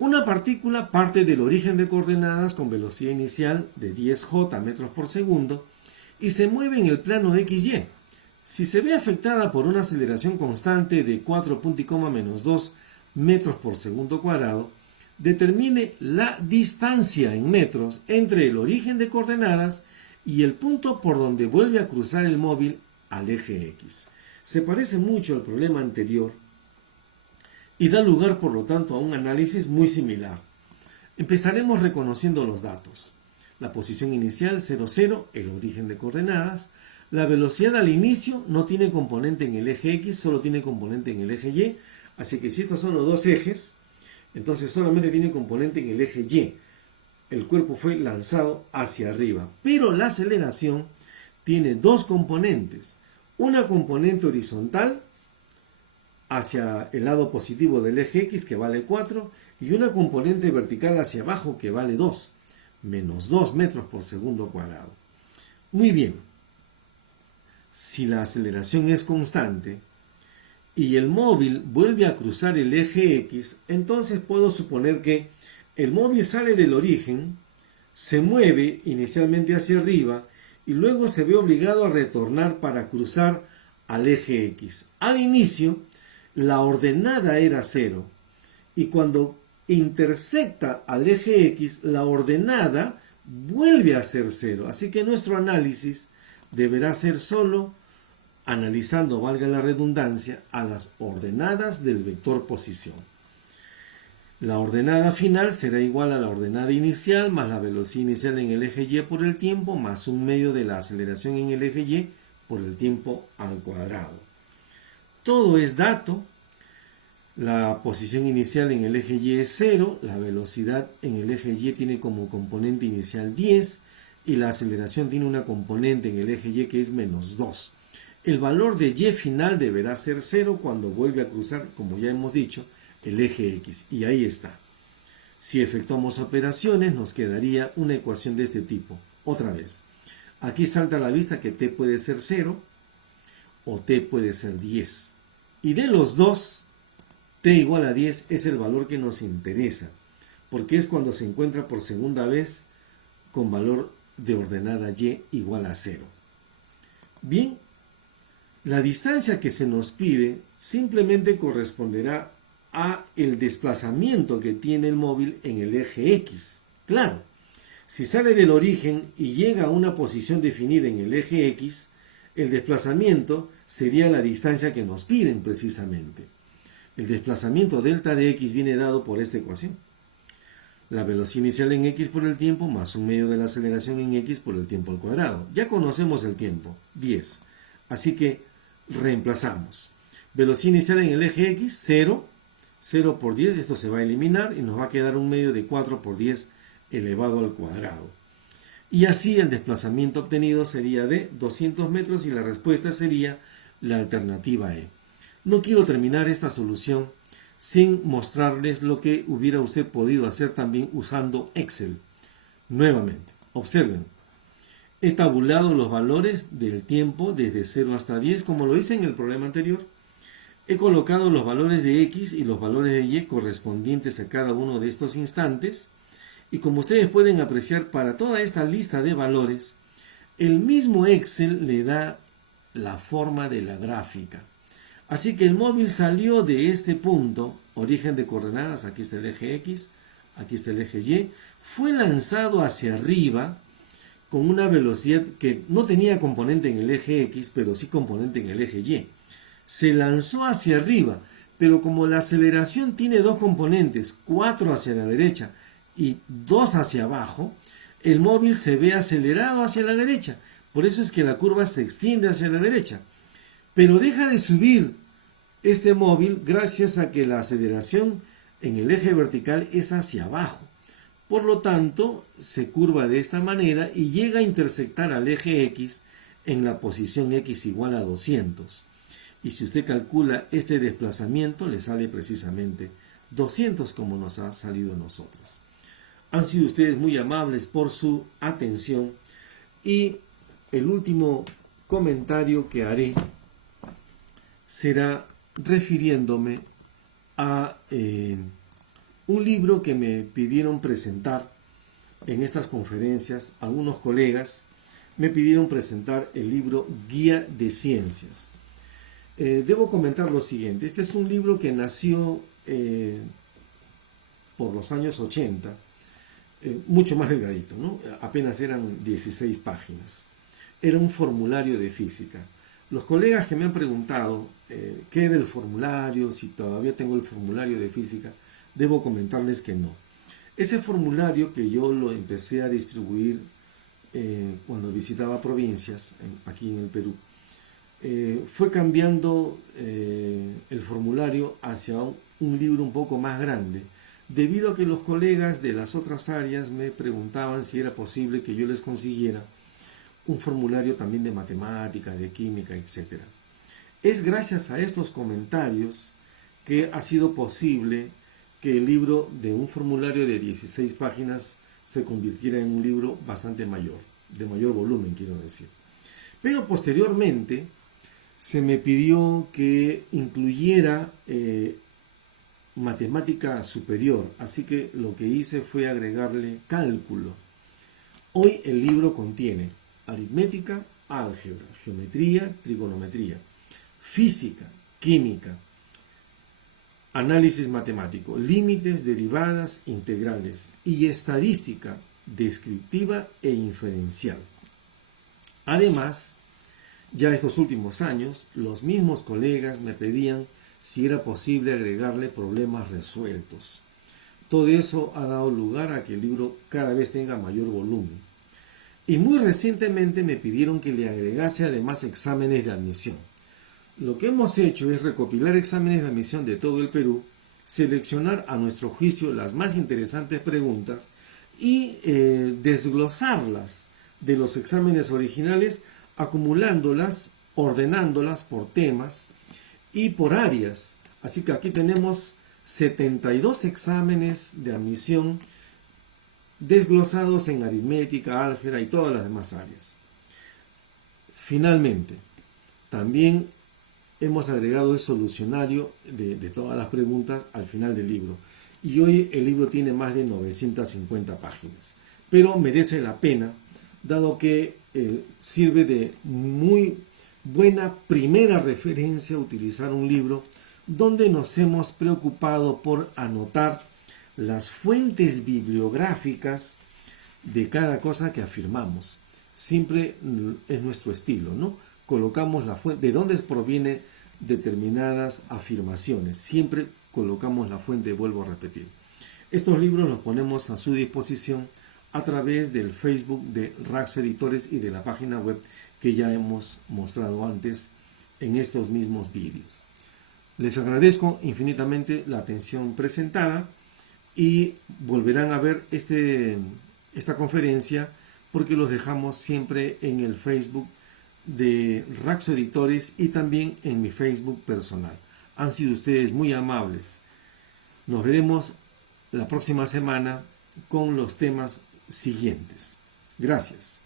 Una partícula parte del origen de coordenadas con velocidad inicial de 10j metros por segundo y se mueve en el plano XY. Si se ve afectada por una aceleración constante de 4.2 metros por segundo cuadrado, determine la distancia en metros entre el origen de coordenadas y el punto por donde vuelve a cruzar el móvil al eje X. Se parece mucho al problema anterior y da lugar, por lo tanto, a un análisis muy similar. Empezaremos reconociendo los datos. La posición inicial 0, 0, el origen de coordenadas. La velocidad al inicio no tiene componente en el eje X, solo tiene componente en el eje Y. Así que si estos son los dos ejes, entonces solamente tiene componente en el eje Y. El cuerpo fue lanzado hacia arriba. Pero la aceleración tiene dos componentes. Una componente horizontal hacia el lado positivo del eje X, que vale 4, y una componente vertical hacia abajo, que vale 2, menos 2 metros por segundo cuadrado. Muy bien. Si la aceleración es constante y el móvil vuelve a cruzar el eje X, entonces puedo suponer que el móvil sale del origen, se mueve inicialmente hacia arriba y luego se ve obligado a retornar para cruzar al eje X. Al inicio, la ordenada era 0 y cuando intersecta al eje X, la ordenada vuelve a ser 0. Así que nuestro análisis deberá ser solo analizando, valga la redundancia, a las ordenadas del vector posición. La ordenada final será igual a la ordenada inicial más la velocidad inicial en el eje Y por el tiempo más un medio de la aceleración en el eje Y por el tiempo al cuadrado. Todo es dato. La posición inicial en el eje Y es 0, la velocidad en el eje Y tiene como componente inicial 10 y la aceleración tiene una componente en el eje Y que es menos 2. El valor de Y final deberá ser 0 cuando vuelve a cruzar, como ya hemos dicho, el eje X. Y ahí está. Si efectuamos operaciones, nos quedaría una ecuación de este tipo. Otra vez. Aquí salta a la vista que t puede ser 0 o t puede ser 10. Y de los dos, t igual a 10 es el valor que nos interesa, porque es cuando se encuentra por segunda vez con valor de ordenada y igual a 0. Bien, la distancia que se nos pide simplemente corresponderá a el desplazamiento que tiene el móvil en el eje X. Claro, si sale del origen y llega a una posición definida en el eje X, el desplazamiento sería la distancia que nos piden precisamente. El desplazamiento delta de x viene dado por esta ecuación. La velocidad inicial en x por el tiempo más un medio de la aceleración en x por el tiempo al cuadrado. Ya conocemos el tiempo, 10. Así que reemplazamos. Velocidad inicial en el eje x, 0. 0 por 10, esto se va a eliminar y nos va a quedar un medio de 4 por 10 elevado al cuadrado. Y así el desplazamiento obtenido sería de 200 metros y la respuesta sería la alternativa E. No quiero terminar esta solución sin mostrarles lo que hubiera usted podido hacer también usando Excel. Nuevamente, observen. He tabulado los valores del tiempo desde 0 hasta 10, como lo hice en el problema anterior. He colocado los valores de X y los valores de Y correspondientes a cada uno de estos instantes. Y como ustedes pueden apreciar, para toda esta lista de valores, el mismo Excel le da la forma de la gráfica. Así que el móvil salió de este punto, origen de coordenadas, aquí está el eje X, aquí está el eje Y, fue lanzado hacia arriba con una velocidad que no tenía componente en el eje X, pero sí componente en el eje Y. Se lanzó hacia arriba, pero como la aceleración tiene dos componentes, 4 hacia la derecha y 2 hacia abajo, el móvil se ve acelerado hacia la derecha. Por eso es que la curva se extiende hacia la derecha. Pero deja de subir este móvil gracias a que la aceleración en el eje vertical es hacia abajo. Por lo tanto, se curva de esta manera y llega a intersectar al eje X en la posición X igual a 200. Y si usted calcula este desplazamiento, le sale precisamente 200 como nos ha salido a nosotros. Han sido ustedes muy amables por su atención. Y el último comentario que haré será refiriéndome a un libro que me pidieron presentar en estas conferencias. Algunos colegas me pidieron presentar el libro Guía de Ciencias. Debo comentar lo siguiente. Este es un libro que nació por los años 80, mucho más delgadito, ¿no? Apenas eran 16 páginas. Era un formulario de física. Los colegas que me han preguntado qué del formulario, si todavía tengo el formulario de física, debo comentarles que no. Ese formulario que yo lo empecé a distribuir cuando visitaba provincias aquí en el Perú, fue cambiando el formulario hacia un libro un poco más grande, debido a que los colegas de las otras áreas me preguntaban si era posible que yo les consiguiera un formulario también de matemática, de química, etc. Es gracias a estos comentarios que ha sido posible que el libro de un formulario de 16 páginas se convirtiera en un libro bastante mayor, de mayor volumen, quiero decir. Pero posteriormente se me pidió que incluyera matemática superior, así que lo que hice fue agregarle cálculo. Hoy el libro contiene aritmética, álgebra, geometría, trigonometría, física, química, análisis matemático, límites, derivadas, integrales y estadística descriptiva e inferencial. Además, ya estos últimos años, los mismos colegas me pedían si era posible agregarle problemas resueltos. Todo eso ha dado lugar a que el libro cada vez tenga mayor volumen. Y muy recientemente me pidieron que le agregase además exámenes de admisión. Lo que hemos hecho es recopilar exámenes de admisión de todo el Perú, seleccionar a nuestro juicio las más interesantes preguntas y desglosarlas de los exámenes originales, acumulándolas, ordenándolas por temas y por áreas. Así que aquí tenemos 72 exámenes de admisión desglosados en aritmética, álgebra y todas las demás áreas. Finalmente, también hemos agregado el solucionario de todas las preguntas al final del libro. Y hoy el libro tiene más de 950 páginas. Pero merece la pena, dado que sirve de muy buena primera referencia a utilizar un libro donde nos hemos preocupado por anotar las fuentes bibliográficas de cada cosa que afirmamos. Siempre es nuestro estilo, ¿no? Colocamos la fuente, de dónde proviene determinadas afirmaciones. Siempre colocamos la fuente, vuelvo a repetir. Estos libros los ponemos a su disposición a través del Facebook de Raxo Editores y de la página web que ya hemos mostrado antes en estos mismos vídeos. Les agradezco infinitamente la atención presentada y volverán a ver esta conferencia porque los dejamos siempre en el Facebook de Raxo Editores y también en mi Facebook personal. Han sido ustedes muy amables. Nos veremos la próxima semana con los temas siguientes. Gracias.